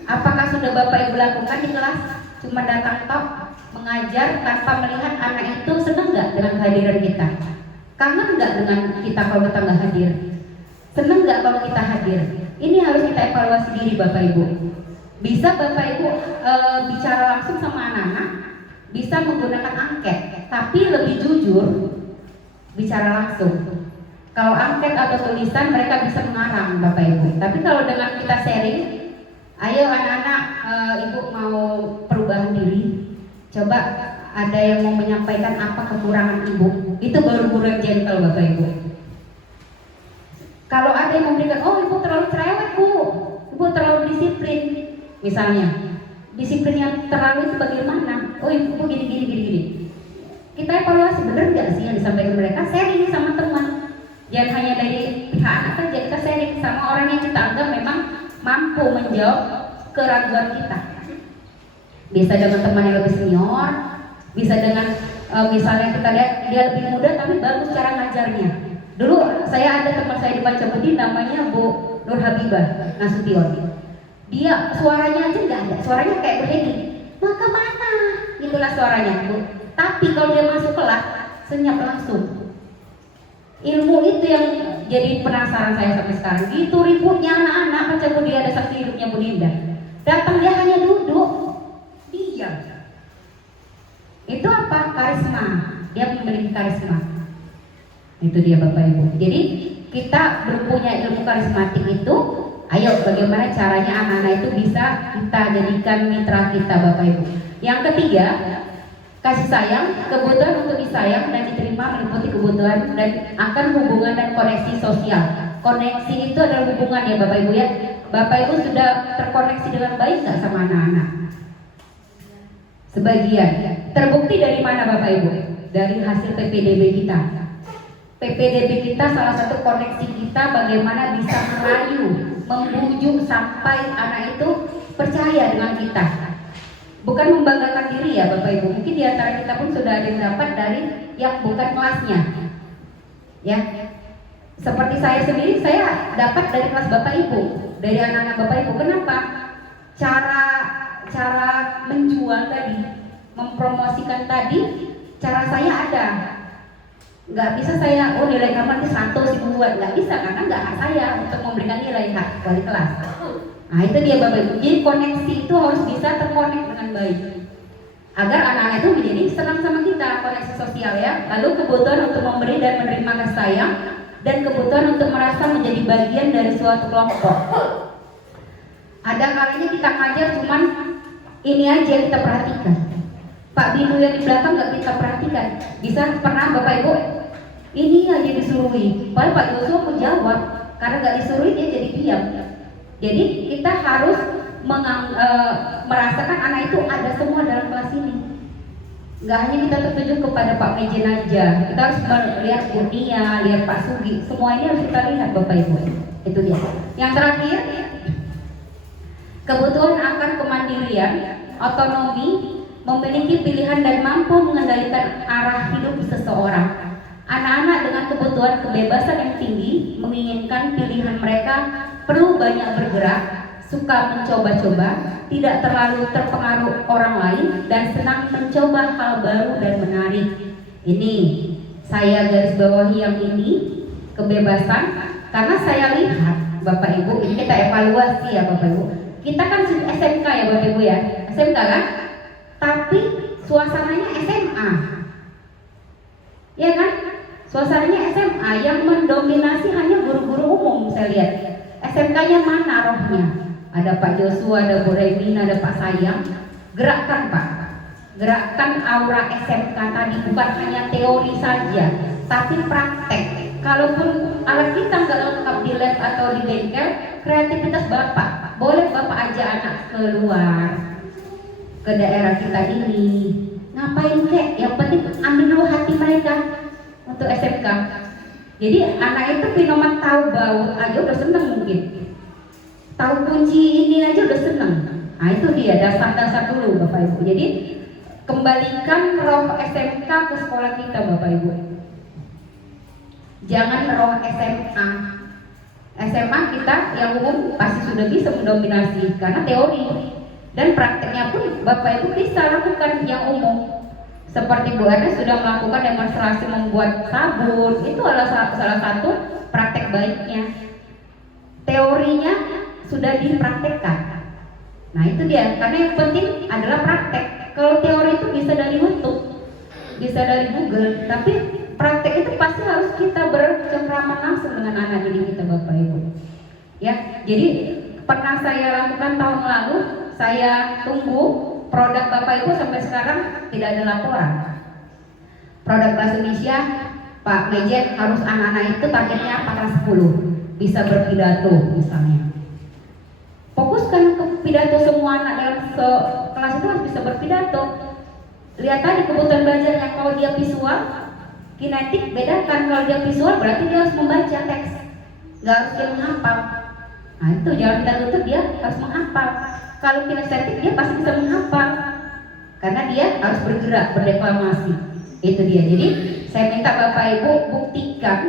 apakah sudah Bapak Ibu lakukan di kelas? Cuma datang tok, mengajar tanpa melihat anak itu senang nggak dengan kehadiran kita? Kangen nggak dengan kita kalau kita nggak hadir? Senang nggak kalau kita hadir? Ini harus kita evaluasi diri Bapak Ibu. Bisa Bapak Ibu bicara langsung sama anak-anak, bisa menggunakan angket, tapi lebih jujur bicara langsung. Kalau angket atau tulisan mereka bisa mengarang Bapak Ibu. Tapi kalau dengan kita sharing, ayo anak-anak, Ibu mau perubahan diri, coba ada yang mau menyampaikan apa kekurangan Ibu, itu baru guru yang gentle Bapak Ibu. Kalau ada yang memberikan, oh Ibu terlalu cerewet Bu, Ibu terlalu disiplin, misalnya, disiplin yang terlalu itu bagaimana? Oh Ibu gini. Kita evaluasi benar nggak sih yang disampaikan mereka? Sharing sama teman. Jangan hanya dari pihak anak saja, kita sharing sama orang yang kita anggap memang mampu menjawab keraguan kita. Bisa dengan teman yang lebih senior, bisa dengan misalnya kita lihat dia lebih muda tapi bagus cara ngajarnya. Dulu saya ada teman saya di Pancabudi namanya Bu Nur Habibah Nasution. Dia suaranya aja nggak ada, suaranya kayak begini. Mau kemana? Itulah suaranya Bu. Tapi kalau dia masuk kelas senyap langsung. Ilmu itu yang jadi penasaran saya sampai sekarang. Itu ributnya anak-anak Pancabudi, ada saksi hidupnya Bu Linda. Datang dia hanya duduk, diam. Itu apa? Karisma. Dia memiliki karisma. Itu dia Bapak Ibu. Jadi kita berpunya ilmu karismatik itu, ayo bagaimana caranya anak-anak itu bisa kita jadikan mitra kita Bapak Ibu. Yang ketiga, kasih sayang, kebutuhan untuk disayang dan diterima meliputi kebutuhan dan akan hubungan dan koneksi sosial. Koneksi itu adalah hubungan ya Bapak Ibu ya. Bapak Ibu sudah terkoneksi dengan baik nggak sama anak-anak? Sebagian. Terbukti dari mana Bapak Ibu? Dari hasil PPDB kita. PPDB kita salah satu koneksi kita bagaimana bisa merayu, membujuk sampai anak itu percaya dengan kita. Bukan membanggakan diri ya Bapak Ibu. Mungkin di antara kita pun sudah ada yang dapat dari yang bukan kelasnya. Ya. Seperti saya sendiri, saya dapat dari kelas Bapak Ibu, dari anak-anak Bapak Ibu. Kenapa? Cara menjual tadi, mempromosikan tadi, cara saya ada. Nggak bisa saya, oh nilai kamu nanti 100 buat, nggak bisa karena nggak hak saya untuk memberikan nilai hak wali kelas. Nah itu dia Bapak Ibu. Jadi koneksi itu harus bisa terkonek dengan baik agar anak-anak itu menjadi senang sama kita, koneksi sosial ya. Lalu kebutuhan untuk memberi dan menerima kasih sayang dan kebutuhan untuk merasa menjadi bagian dari suatu kelompok. Ada kalinya kita ngajar cuman ini aja yang kita perhatikan. Pak Bindu yang di belakang nggak kita perhatikan. Bisa pernah Bapak Ibu ini aja disuruhi. Padahal Pak Yosua mau jawab karena nggak disuruhi dia jadi diam. Jadi kita harus merasakan anak itu ada semua dalam kelas ini. Nggak hanya kita tertuju kepada Pak Mejen aja. Kita harus melihat Kurnia, lihat Pak Sugi. Semua ini harus kita lihat Bapak Ibu. Itu dia. Yang terakhir, kebutuhan akan kemandirian, otonomi, memiliki pilihan dan mampu mengendalikan arah hidup seseorang. Anak-anak dengan kebutuhan kebebasan yang tinggi menginginkan pilihan mereka perlu banyak bergerak, suka mencoba-coba, tidak terlalu terpengaruh orang lain, dan senang mencoba hal baru dan menarik. Ini saya garis bawahi yang ini, kebebasan, karena saya lihat Bapak Ibu, ini kita evaluasi ya Bapak Ibu. Kita kan SMK ya Bapak Ibu ya, SMK kan? Tapi suasananya SMA, ya kan? Suasananya SMA yang mendominasi hanya guru-guru umum saya lihat. SMK-nya mana rohnya? Ada Pak Joshua, ada Bu Remin, ada Pak Sayang. Gerakkan Pak, gerakkan aura SMK tadi, bukan hanya teori saja, tapi praktek. Kalaupun alat kita nggak lengkap di lab atau di bengkel, kreativitas Bapak, boleh Bapak ajak anak keluar ke daerah kita ini. Ngapain kek? Yang penting ambil dulu hati mereka untuk SMK. Jadi anak itu fenomen tahu bau aja udah seneng mungkin. Tahu kunci ini aja udah seneng. Nah itu dia dasar-dasar dulu Bapak Ibu. Jadi kembalikan roh SMK ke sekolah kita Bapak Ibu. Jangan roh SMA. SMA kita yang umum pasti sudah bisa mendominasi karena teori. Dan prakteknya pun Bapak Ibu bisa lakukan yang umum. Seperti Bu Ernest sudah melakukan demonstrasi membuat sabun, itu adalah salah satu praktek baiknya. Teorinya sudah dipraktekkan. Nah itu dia, karena yang penting adalah praktek. Kalau teori itu bisa dari YouTube, bisa dari Google, tapi praktek itu pasti harus kita bercengkrama langsung dengan anak didik kita Bapak Ibu. Ya, jadi pernah saya lakukan tahun lalu, saya tunggu produk Bapak Ibu sampai sekarang tidak ada laporan. Produk bahasa Indonesia, Pak Mejen harus anak-anak itu targetnya apakah 10 bisa berpidato misalnya. Fokuskan ke pidato semua anak dalam kelas itu harus bisa berpidato. Lihat tadi kebutuhan belajarnya, kalau dia visual, kinetik bedakan. Kalau dia visual berarti dia harus membaca teks, nggak harus dia menghafal. Nah itu jangan kita tutup, dia harus menghafal. Kalau kinestetik dia pasti bisa menghafal, karena dia harus bergerak, berdeklamasi. Itu dia. Jadi saya minta Bapak Ibu buktikan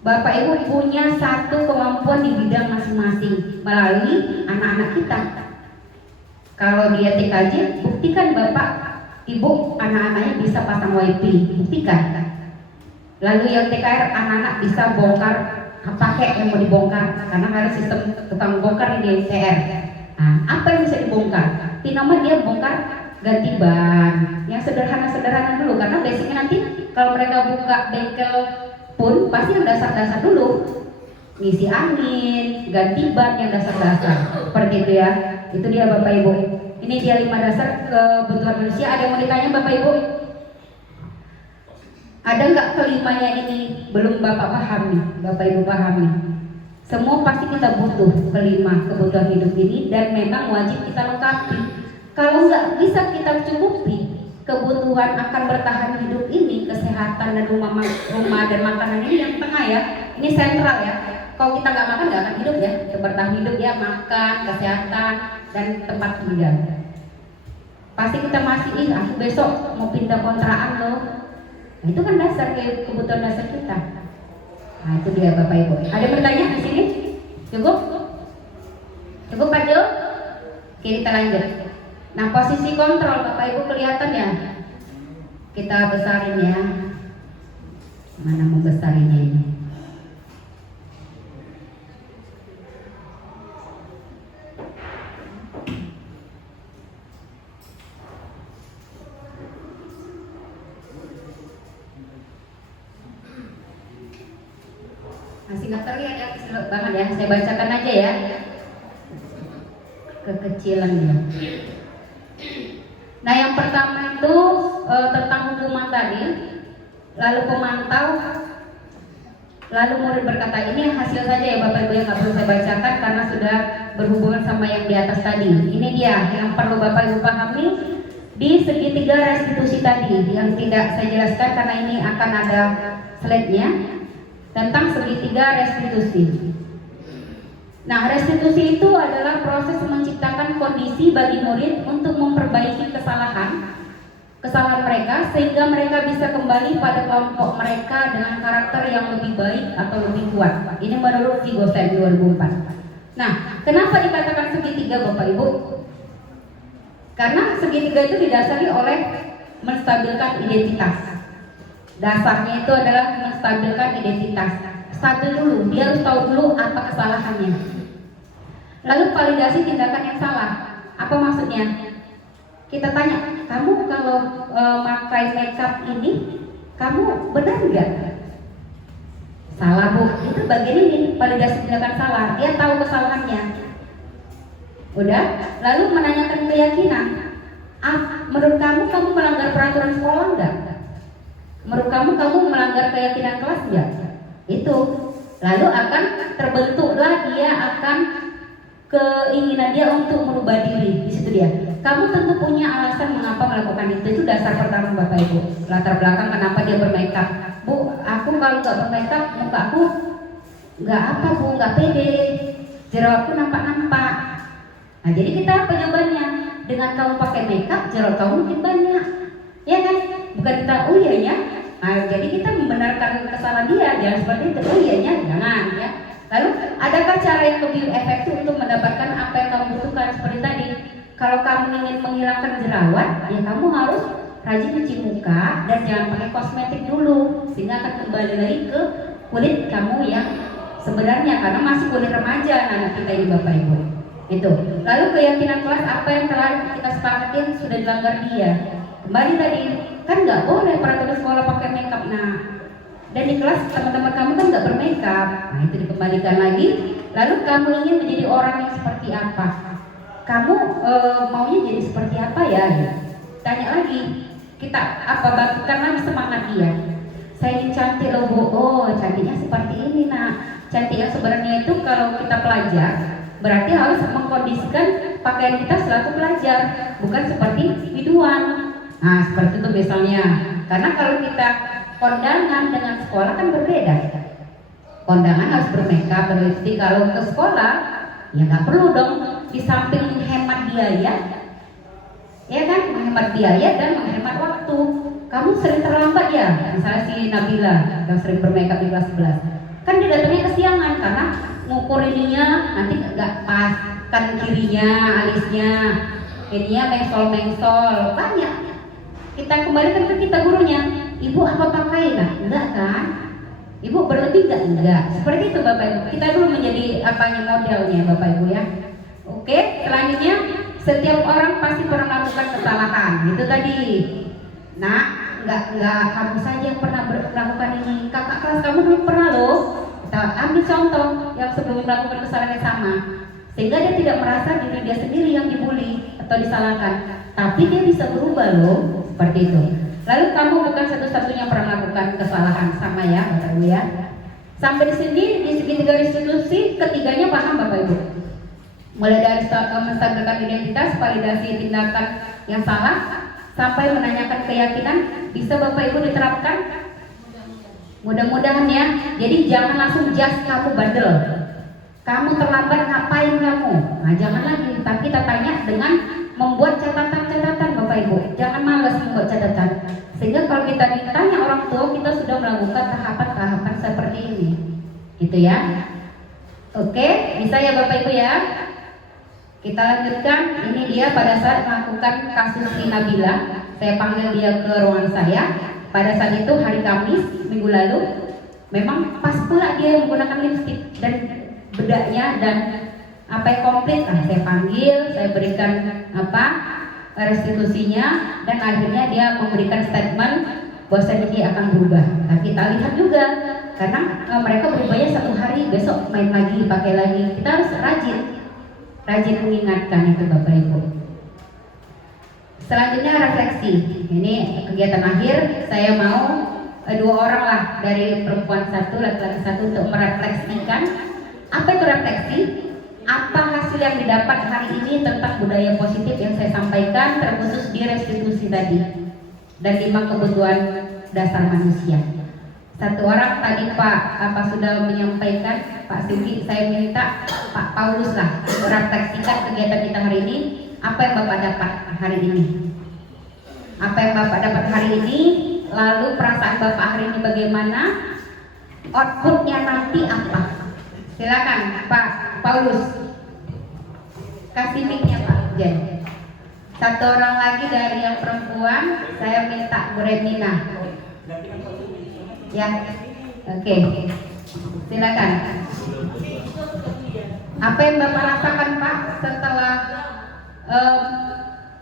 Bapak Ibu punya satu kemampuan di bidang masing-masing melalui anak-anak kita. Kalau dia TKJ, buktikan Bapak Ibu anak-anaknya bisa pasang WiFi, buktikan. Lalu yang TKR anak-anak bisa bongkar pakai yang mau dibongkar, karena ada sistem tukang bongkar di TR. Nah, apa yang bisa dibongkar? Tinama dia bongkar ganti ban, yang sederhana-sederhana dulu, karena basicnya nanti kalau mereka buka bengkel pun pasti yang dasar-dasar dulu, ngisi angin, ganti ban yang dasar-dasar, seperti itu ya. Itu dia Bapak Ibu. Ini dia 5 dasar kebutuhan manusia. Ada yang mau ditanya Bapak Ibu? Ada nggak kelimanya ini belum Bapak pahami, Bapak Ibu pahami? Semua pasti kita butuh kelima kebutuhan hidup ini dan memang wajib kita lengkapi. Kalau nggak bisa kita cukupi kebutuhan akan bertahan hidup ini, kesehatan dan rumah dan makanan ini yang tengah ya, ini sentral ya. Kalau kita nggak makan nggak akan hidup ya. Bertahan hidup ya makan, kesehatan dan tempat tinggal. Pasti kita masih aku besok mau pindah kontrakan loh. Nah, itu kan dasar kebutuhan dasar kita. Nah itu dia Bapak Ibu. Ada bertanya di sini? Cukup? Cukup Pak Jo? Oke kita lanjut. Nah posisi kontrol Bapak Ibu kelihatan ya? Kita besarin ya. Mana mau besarinnya ini? Masih nggak terlihat ya, kecil banget ya. Saya bacakan aja ya. Kekecilannya. Nah yang pertama itu tentang hukuman tadi. Lalu pemantau. Lalu murid berkata, ini hasil saja ya Bapak Ibu yang nggak perlu saya bacakan karena sudah berhubungan sama yang di atas tadi. Ini dia yang perlu Bapak Ibu pahami di segitiga restitusi tadi yang tidak saya jelaskan karena ini akan ada slide-nya. Tentang segitiga restitusi. Nah, restitusi itu adalah proses menciptakan kondisi bagi murid untuk memperbaiki kesalahan mereka sehingga mereka bisa kembali pada kelompok mereka dengan karakter yang lebih baik atau lebih kuat. Ini menurut Vigosen 2004. Nah, kenapa dikatakan segitiga Bapak Ibu? Karena segitiga itu didasari oleh menstabilkan identitas. Dasarnya itu adalah menstabilkan identitas. Stabil dulu, dia harus tahu dulu apa kesalahannya. Lalu validasi tindakan yang salah. Apa maksudnya? Kita tanya, kamu kalau pakai makeup ini, kamu benar nggak? Salah Bu, itu bagian ini validasi tindakan salah. Dia tahu kesalahannya. Udah, lalu menanyakan keyakinan. Menurut kamu melanggar peraturan sekolah nggak? Menurut kamu melanggar keyakinan kelas ya? Itu. Lalu akan terbentuklah dia akan keinginan dia untuk merubah diri. Di situ dia. Kamu tentu punya alasan mengapa melakukan itu. Itu dasar pertama Bapak Ibu. Latar belakang kenapa dia bermakeup. Bu, aku kalau nggak bermakeup muka aku nggak apa Bu, nggak pede. Jerawatku nampak-nampak. Nah jadi kita apa jawabannya? Dengan kamu pakai makeup, jerawat kamu mungkin banyak. Ya kan? Bukan kita, oh iya ya. Nah, jadi kita membenarkan kesalahan dia, jangan seperti itu. Oh iya ya, jangan ya. Lalu adakah cara yang lebih efektif untuk mendapatkan apa yang kamu butuhkan seperti tadi? Kalau kamu ingin menghilangkan jerawat, ya kamu harus rajin cuci muka dan jangan pakai kosmetik dulu, sehingga akan kembali lagi ke kulit kamu yang sebenarnya karena masih kulit remaja anak kita ini Bapak Ibu. Itu. Lalu keyakinan kelas apa yang telah kita sepakati yang sudah dilanggar dia. Kembali tadi, kan nggak boleh peraturan sekolah pakai makeup. Nah, dan di kelas teman-teman kamu kan nggak bermakeup. Nah, itu dikembalikan lagi. Lalu kamu ingin menjadi orang yang seperti apa? Kamu maunya jadi seperti apa ya? Tanya lagi. Kita bangkitkan lagi semangat dia. Saya ingin cantik loh Bu. Oh, cantiknya seperti ini. Nah, cantik yang sebenarnya itu kalau kita pelajar berarti harus mengkondisikan pakaian kita selaku pelajar, bukan seperti biduan. Nah, seperti itu misalnya. Karena kalau kita kondangan dengan sekolah kan berbeda. Kondangan harus bermakeup, berlipstik. Kalau ke sekolah, ya nggak perlu dong. Di samping menghemat biaya, ya kan, menghemat biaya dan menghemat waktu. Kamu sering terlambat ya, misalnya si Nabila yang sering bermakeup di kelas 11. Kan dia datangnya kesiangan karena ngukur ininya nanti nggak pas, kan kirinya, alisnya, ininya mengsol-mengsol, banyak. Kita kembalikan ke kita gurunya, ibu apa pakai? Nah, enggak kan? Ibu berlebih enggak? Seperti itu Bapak Ibu. Kita dulu menjadi modelnya Bapak Ibu ya. Oke, selanjutnya setiap orang pasti pernah melakukan kesalahan. Itu tadi. Nah, enggak kamu saja yang pernah melakukan ini. Kakak kelas kamu belum pernah loh. Kita ambil contoh yang sebelum melakukan kesalahan yang sama. Sehingga dia tidak merasa diri dia sendiri yang dibully atau disalahkan. Tapi dia bisa berubah loh. Seperti itu. Lalu kamu bukan satu-satunya yang pernah melakukan kesalahan, sama ya Bapak Ibu ya. Sampai di sini di segitiga restitusi ketiganya paham Bapak Ibu. Mulai dari menstabilkan identitas, validasi tindakan yang salah, sampai menanyakan keyakinan, bisa Bapak Ibu diterapkan? Mudah-mudahan ya. Jadi jangan langsung just kamu bandel, kamu terlambat ngapain kamu. Nah jangan lagi, tapi kita tanya dengan membuat catatan-catatan Bapak Ibu. Jangan malas membuat catatan. Sehingga kalau kita ditanya orang tua, kita sudah melakukan tahapan-tahapan seperti ini. Gitu ya. Oke, bisa ya Bapak Ibu ya. Kita lanjutkan. Ini dia pada saat melakukan kasus si Nabila. Saya panggil dia ke ruangan saya. Pada saat itu hari Kamis minggu lalu. Memang pas pula dia menggunakan lipstik dan bedaknya dan apa yang komplit. Saya panggil, saya berikan restitusinya, dan akhirnya dia memberikan statement bahwa dia akan berubah. Nah, kita lihat juga karena mereka berubahnya 1 hari, besok main lagi, pakai lagi. Kita harus rajin mengingatkan itu Bapak Ibu. Selanjutnya refleksi. Ini kegiatan akhir. Saya mau 2 orang lah dari perempuan 1, laki-laki 1 untuk merefleksikan apa itu refleksi. Apa hasil yang didapat hari ini tentang budaya positif yang saya sampaikan, terkhusus di restitusi tadi, dan 5 kebutuhan dasar manusia. 1 orang tadi Pak sudah menyampaikan, Pak Sugi, saya minta Pak Paulus lah merefleksikan kegiatan kita hari ini. Apa yang Bapak dapat hari ini? Apa yang Bapak dapat hari ini? Lalu perasaan Bapak hari ini bagaimana? Outputnya nanti apa? Silakan Pak Paulus. Kasih mic-nya Pak Jen. 1 orang lagi dari yang perempuan, saya minta Bu Remina. Ya, oke. Silakan. Apa yang Bapak rasakan Pak setelah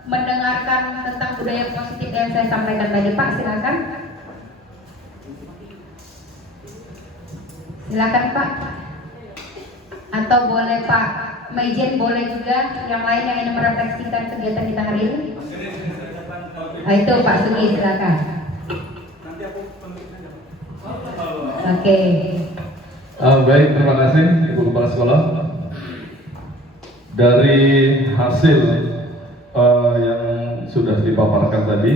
mendengarkan tentang budaya positif yang saya sampaikan tadi Pak? Silakan. Silakan Pak. Atau boleh Pak Mejen, boleh juga yang lain yang ingin merefleksikan kegiatan kita hari ini. Nah, itu Pak Sugi, silakan. Oke. Baik, terima kasih Ibu Kepala Sekolah. Dari hasil yang sudah dipaparkan tadi,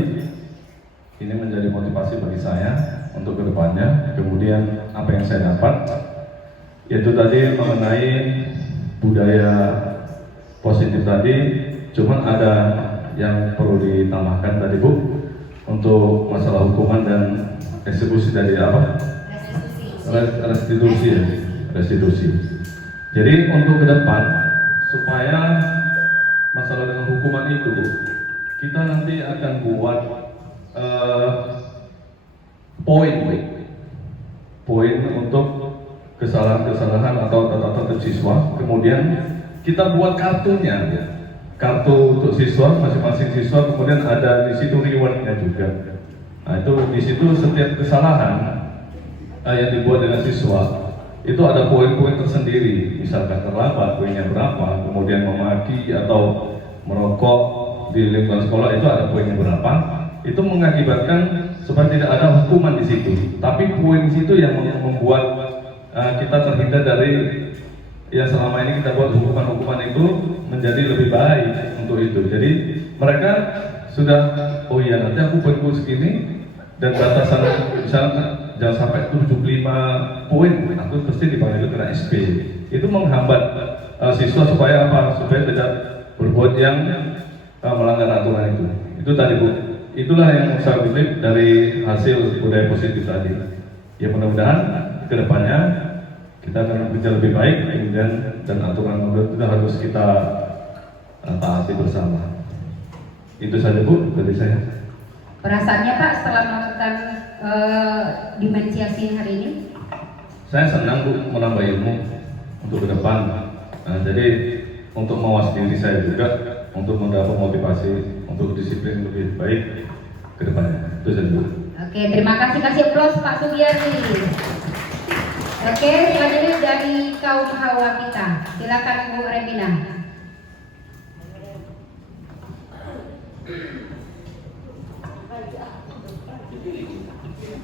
ini menjadi motivasi bagi saya untuk kedepannya. Kemudian apa yang saya dapat, yaitu tadi mengenai budaya positif tadi. Cuman ada yang perlu ditambahkan tadi Bu, untuk masalah hukuman dan eksekusi dari apa? Restitusi. Jadi untuk ke depan, supaya masalah dengan hukuman itu, kita nanti akan buat poin untuk kesalahan-kesalahan atau catatan siswa. Kemudian kita buat kartunya, kartu untuk siswa, masing-masing siswa, kemudian ada di situ rewardnya juga. Nah itu di situ setiap kesalahan yang dibuat dengan siswa itu ada poin-poin tersendiri, misalkan terlambat poinnya berapa, kemudian memaki atau merokok di lingkungan sekolah itu ada poinnya berapa, itu mengakibatkan supaya tidak ada hukuman di situ. Tapi poin di situ yang membuat kita terhindar dari yang selama ini kita buat hukuman-hukuman itu menjadi lebih baik untuk itu. Jadi mereka sudah, oh iya nanti aku poinku segini dan batasan misalnya jangan sampai 75 poin, aku pasti dipanggil kena SP. Itu menghambat siswa supaya apa? Supaya tidak berbuat yang melanggar aturan itu. Itu tadi Bu. Itulah yang saya kutip dari hasil budaya positif tadi. Ya mudah-mudahan kedepannya kita akan bekerja lebih baik, kemudian dan aturan itu harus kita taati bersama. Itu saja Bu dari saya. Perasaannya Pak setelah melakukan dimensiasi hari ini? Saya senang Bu menambah ilmu untuk ke depan. Jadi untuk mawas diri saya juga untuk mendapat motivasi untuk disiplin lebih baik ke depannya. Itu saja Bu. Oke, terima kasih. Kasih aplaus Pak Sugiyardi. Oke, selanjutnya dari kaum hawa kita. Silakan Bu Remina.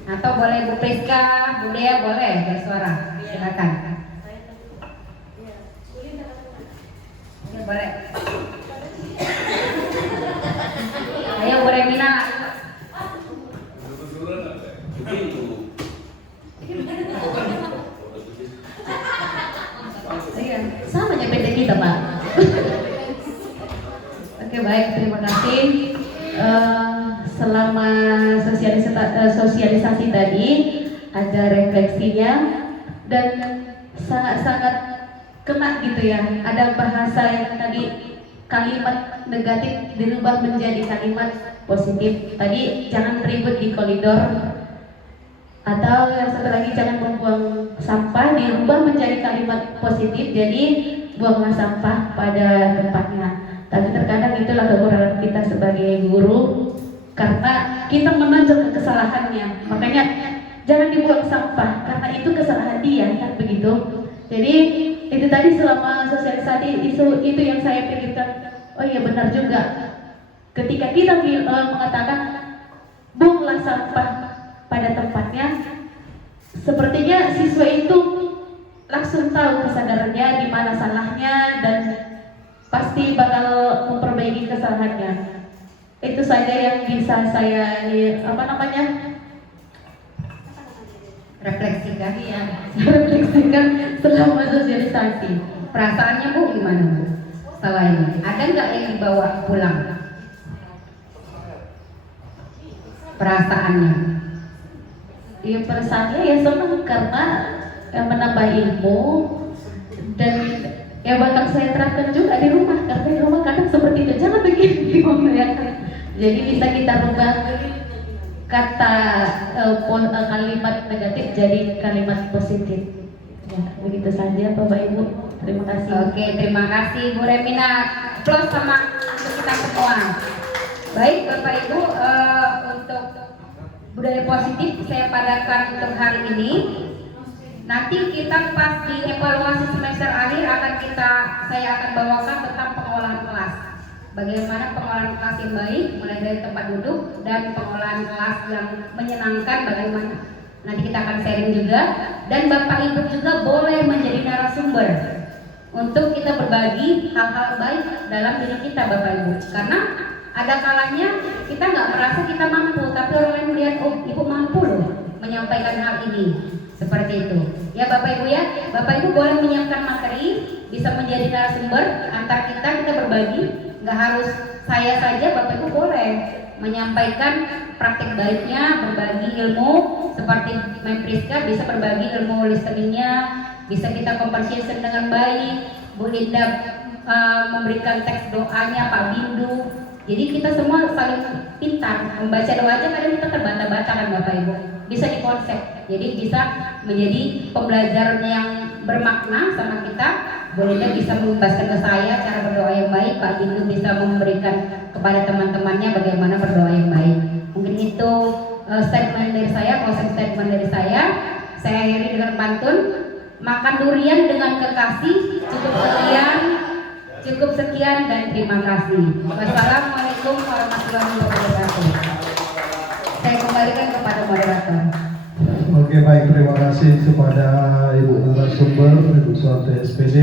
Atau boleh Bu Priska, Bu Dea boleh bersuara. Silakan. Oke, boleh. Ayo Bu Remina. Sama nyepet kita Pak. Oke baik, terima kasih. Selama sosialisasi tadi ada refleksinya dan sangat-sangat kena gitu ya. Ada bahasa yang tadi kalimat negatif dirubah menjadi kalimat positif. Tadi jangan ribut di koridor, atau yang satu lagi jangan membuang sampah dirubah menjadi kalimat positif, jadi buanglah sampah pada tempatnya. Tapi terkadang itulah kekurangan kita sebagai guru, karena kita menonjol ke kesalahannya. Makanya jangan dibuang sampah karena itu kesalahan dia, kan begitu. Jadi itu tadi selama sosialisasi itu yang saya pikirkan. Oh iya benar juga. Ketika kita mengatakan buanglah sampah pada tempatnya, sepertinya siswa itu langsung tahu kesadarannya di mana salahnya dan pasti bakal memperbaiki kesalahannya. Itu saja yang bisa saya Refleksikan. ya, refleksikan selama sosialisasi. Perasaannya Bu gimana Bu? Setelah ini ada nggak yang dibawa pulang? Perasaannya? Ya perasaannya ya senang karena menambah ilmu dan ya bakal saya terapkan juga di rumah, karena di rumah kadang seperti itu, jangan begini ya. Jadi bisa kita rubah kata kalimat negatif jadi kalimat positif. Ya, begitu saja Bapak Ibu. Terima kasih. Oke, terima kasih Bu Remina. Plus sama untuk kita semua. Baik Bapak Ibu, untuk budaya positif saya padatkan untuk hari ini. Nanti kita pas di evaluasi semester akhir saya akan bawakan tentang pengolahan kelas. Bagaimana pengolahan kelas yang baik, mulai dari tempat duduk dan pengolahan kelas yang menyenangkan, bagaimana. Nanti kita akan sharing juga. Dan Bapak Ibu juga boleh menjadi narasumber untuk kita berbagi hal-hal baik dalam diri kita Bapak Ibu. Karena ada kalanya kita nggak merasa kita mampu, tapi orang lain melihat, oh Ibu mampu loh menyampaikan hal ini. Seperti itu. Ya Bapak Ibu ya, Bapak Ibu boleh menyiapkan materi, bisa menjadi narasumber antar kita berbagi. Nggak harus saya saja, Bapak Ibu boleh menyampaikan praktik baiknya, berbagi ilmu. Seperti Mem Priska bisa berbagi ilmu listeningnya, bisa kita conversation dengan baik. Bu Linda memberikan teks doanya, Pak Bindu. Jadi kita semua saling pintar membaca doa aja, kadang kita terbata-bata kan Bapak Ibu. Bisa dikonsep, jadi bisa menjadi pembelajaran yang bermakna sama kita, bolehnya bisa membebaskan ke saya cara berdoa yang baik. Pak Gintu bisa memberikan kepada teman-temannya bagaimana berdoa yang baik. Mungkin itu statement dari saya, closing statement dari saya. Saya akhiri dengan pantun, makan durian dengan kekasih. Cukup sekian dan terima kasih. Wassalamualaikum warahmatullahi wabarakatuh. Saya kembalikan kepada moderator. Oke, baik, terima kasih kepada Ibu narasumber, Ibu Suharti SPD.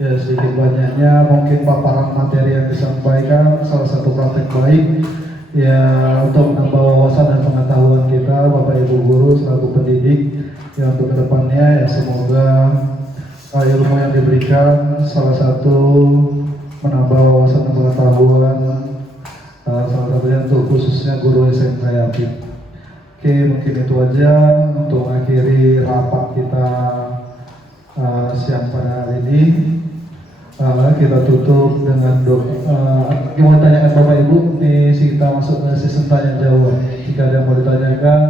Ya, sedikit banyaknya mungkin paparan materi yang disampaikan salah satu praktek baik ya untuk menambah wawasan dan pengetahuan kita, Bapak Ibu guru selaku pendidik. Ya, untuk kedepannya ya semoga ilmu yang diberikan salah satu menambah wawasan dan pengetahuan, salah satunya untuk khususnya guru SMK Yapin. Oke, mungkin itu aja untuk mengakhiri rapat kita siang pada hari ini. Kita tutup dengan doa. Mau tanyakan Bapak Ibu, ini kita masuk ke sesi tanya jawab. Jika ada yang mau ditanyakan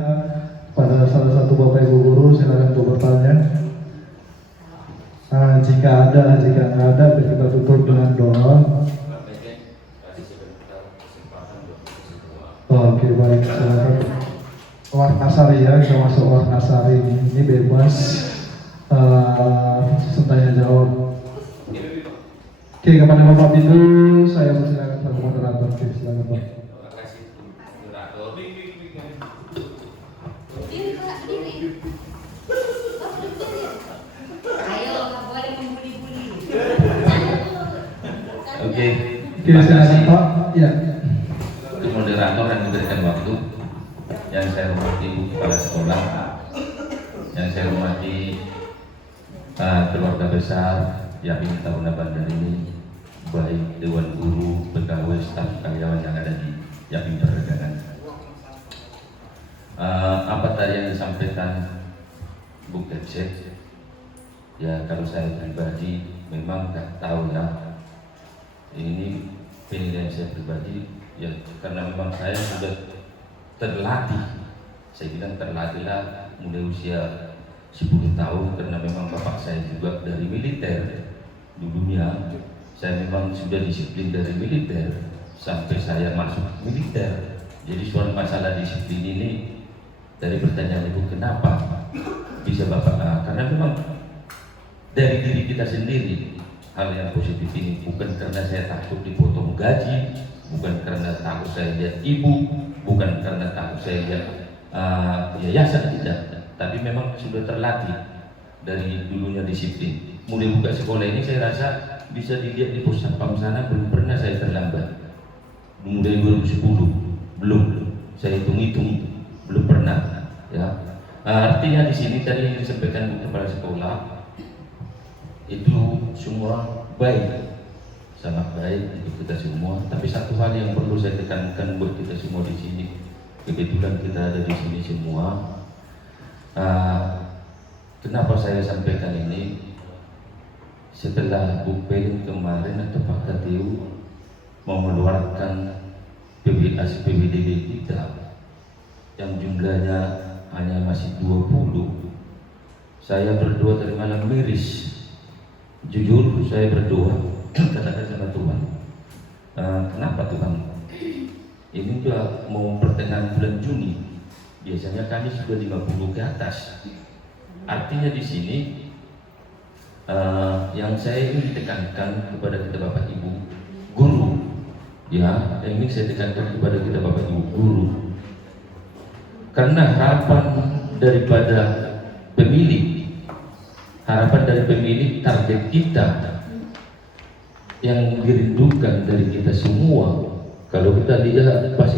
pada salah satu Bapak Ibu guru, silakan untuk bertanya. Jika nggak ada, kita tutup dengan doa. Oke, baik, silakan. Warnasari ya, kita masuk Warnasari ini bebas tanya jawab. Oke, kepada Bapak Bindu, saya persilakan selaku moderator. Oke, silakan Pak. Terima kasih moderator. Berdiri Kak, berdiri. Ayo, nggak boleh membuli-buli. Oke. Oke, silakan Pak. Ya. Untuk moderator yang memberikan waktu, yang saya hormati Ibu Kepala Sekolah, yang saya hormati keluarga besar Yapin Taruna Bandar ini, baik Dewan Guru, pegawai, staf, karyawan yang ada di Yapin Perdagangan. Apa tadi yang disampaikan Bu Kepset? Ya, kalau saya pribadi memang nggak tahu ya. Ini penilaian saya pribadi ya, karena memang saya sudah terlatih. Saya bilang terlatihlah mulai usia 10 tahun karena memang bapak saya juga dari militer. Dulunya saya memang sudah disiplin dari militer sampai saya masuk militer. Jadi soal masalah disiplin ini dari pertanyaan Ibu kenapa bisa bapak, karena memang dari diri kita sendiri. Hal yang positif ini bukan karena saya takut dipotong gaji, bukan karena takut saya lihat ibu, bukan karena takut saya lihat yayasan, tidak, tapi memang sudah terlatih dari dulunya disiplin. Mulai buka sekolah ini saya rasa bisa dilihat di pos satpam sana, belum pernah saya terlambat. Mulai 2010 belum, saya hitung-hitung belum pernah. Ya, artinya di sini tadi yang disampaikan Bu Kepala Sekolah itu semua baik, sangat baik untuk kita semua. Tapi satu hal yang perlu saya tekankan buat kita semua di sini, kebetulan kita ada di sini semua. Kenapa saya sampaikan ini? Setelah Bu Pelin kemarin atau Pak KTU mengeluarkan PBDB kita yang jumlahnya hanya masih 20, saya berdoa dari malam miris. Jujur saya berdoa, katakan sama Tuhan, kenapa Tuhan? Ini juga mau pertengahan bulan Juni, biasanya kami sudah 50 ke atas. Artinya di sini yang saya ingin tekankan kepada kita Bapak Ibu guru, ya, yang ingin saya tekankan kepada kita Bapak Ibu guru, karena harapan daripada pemilih, harapan dari pemilih, target kita yang dirindukan dari kita semua. Kalau kita lihat pasti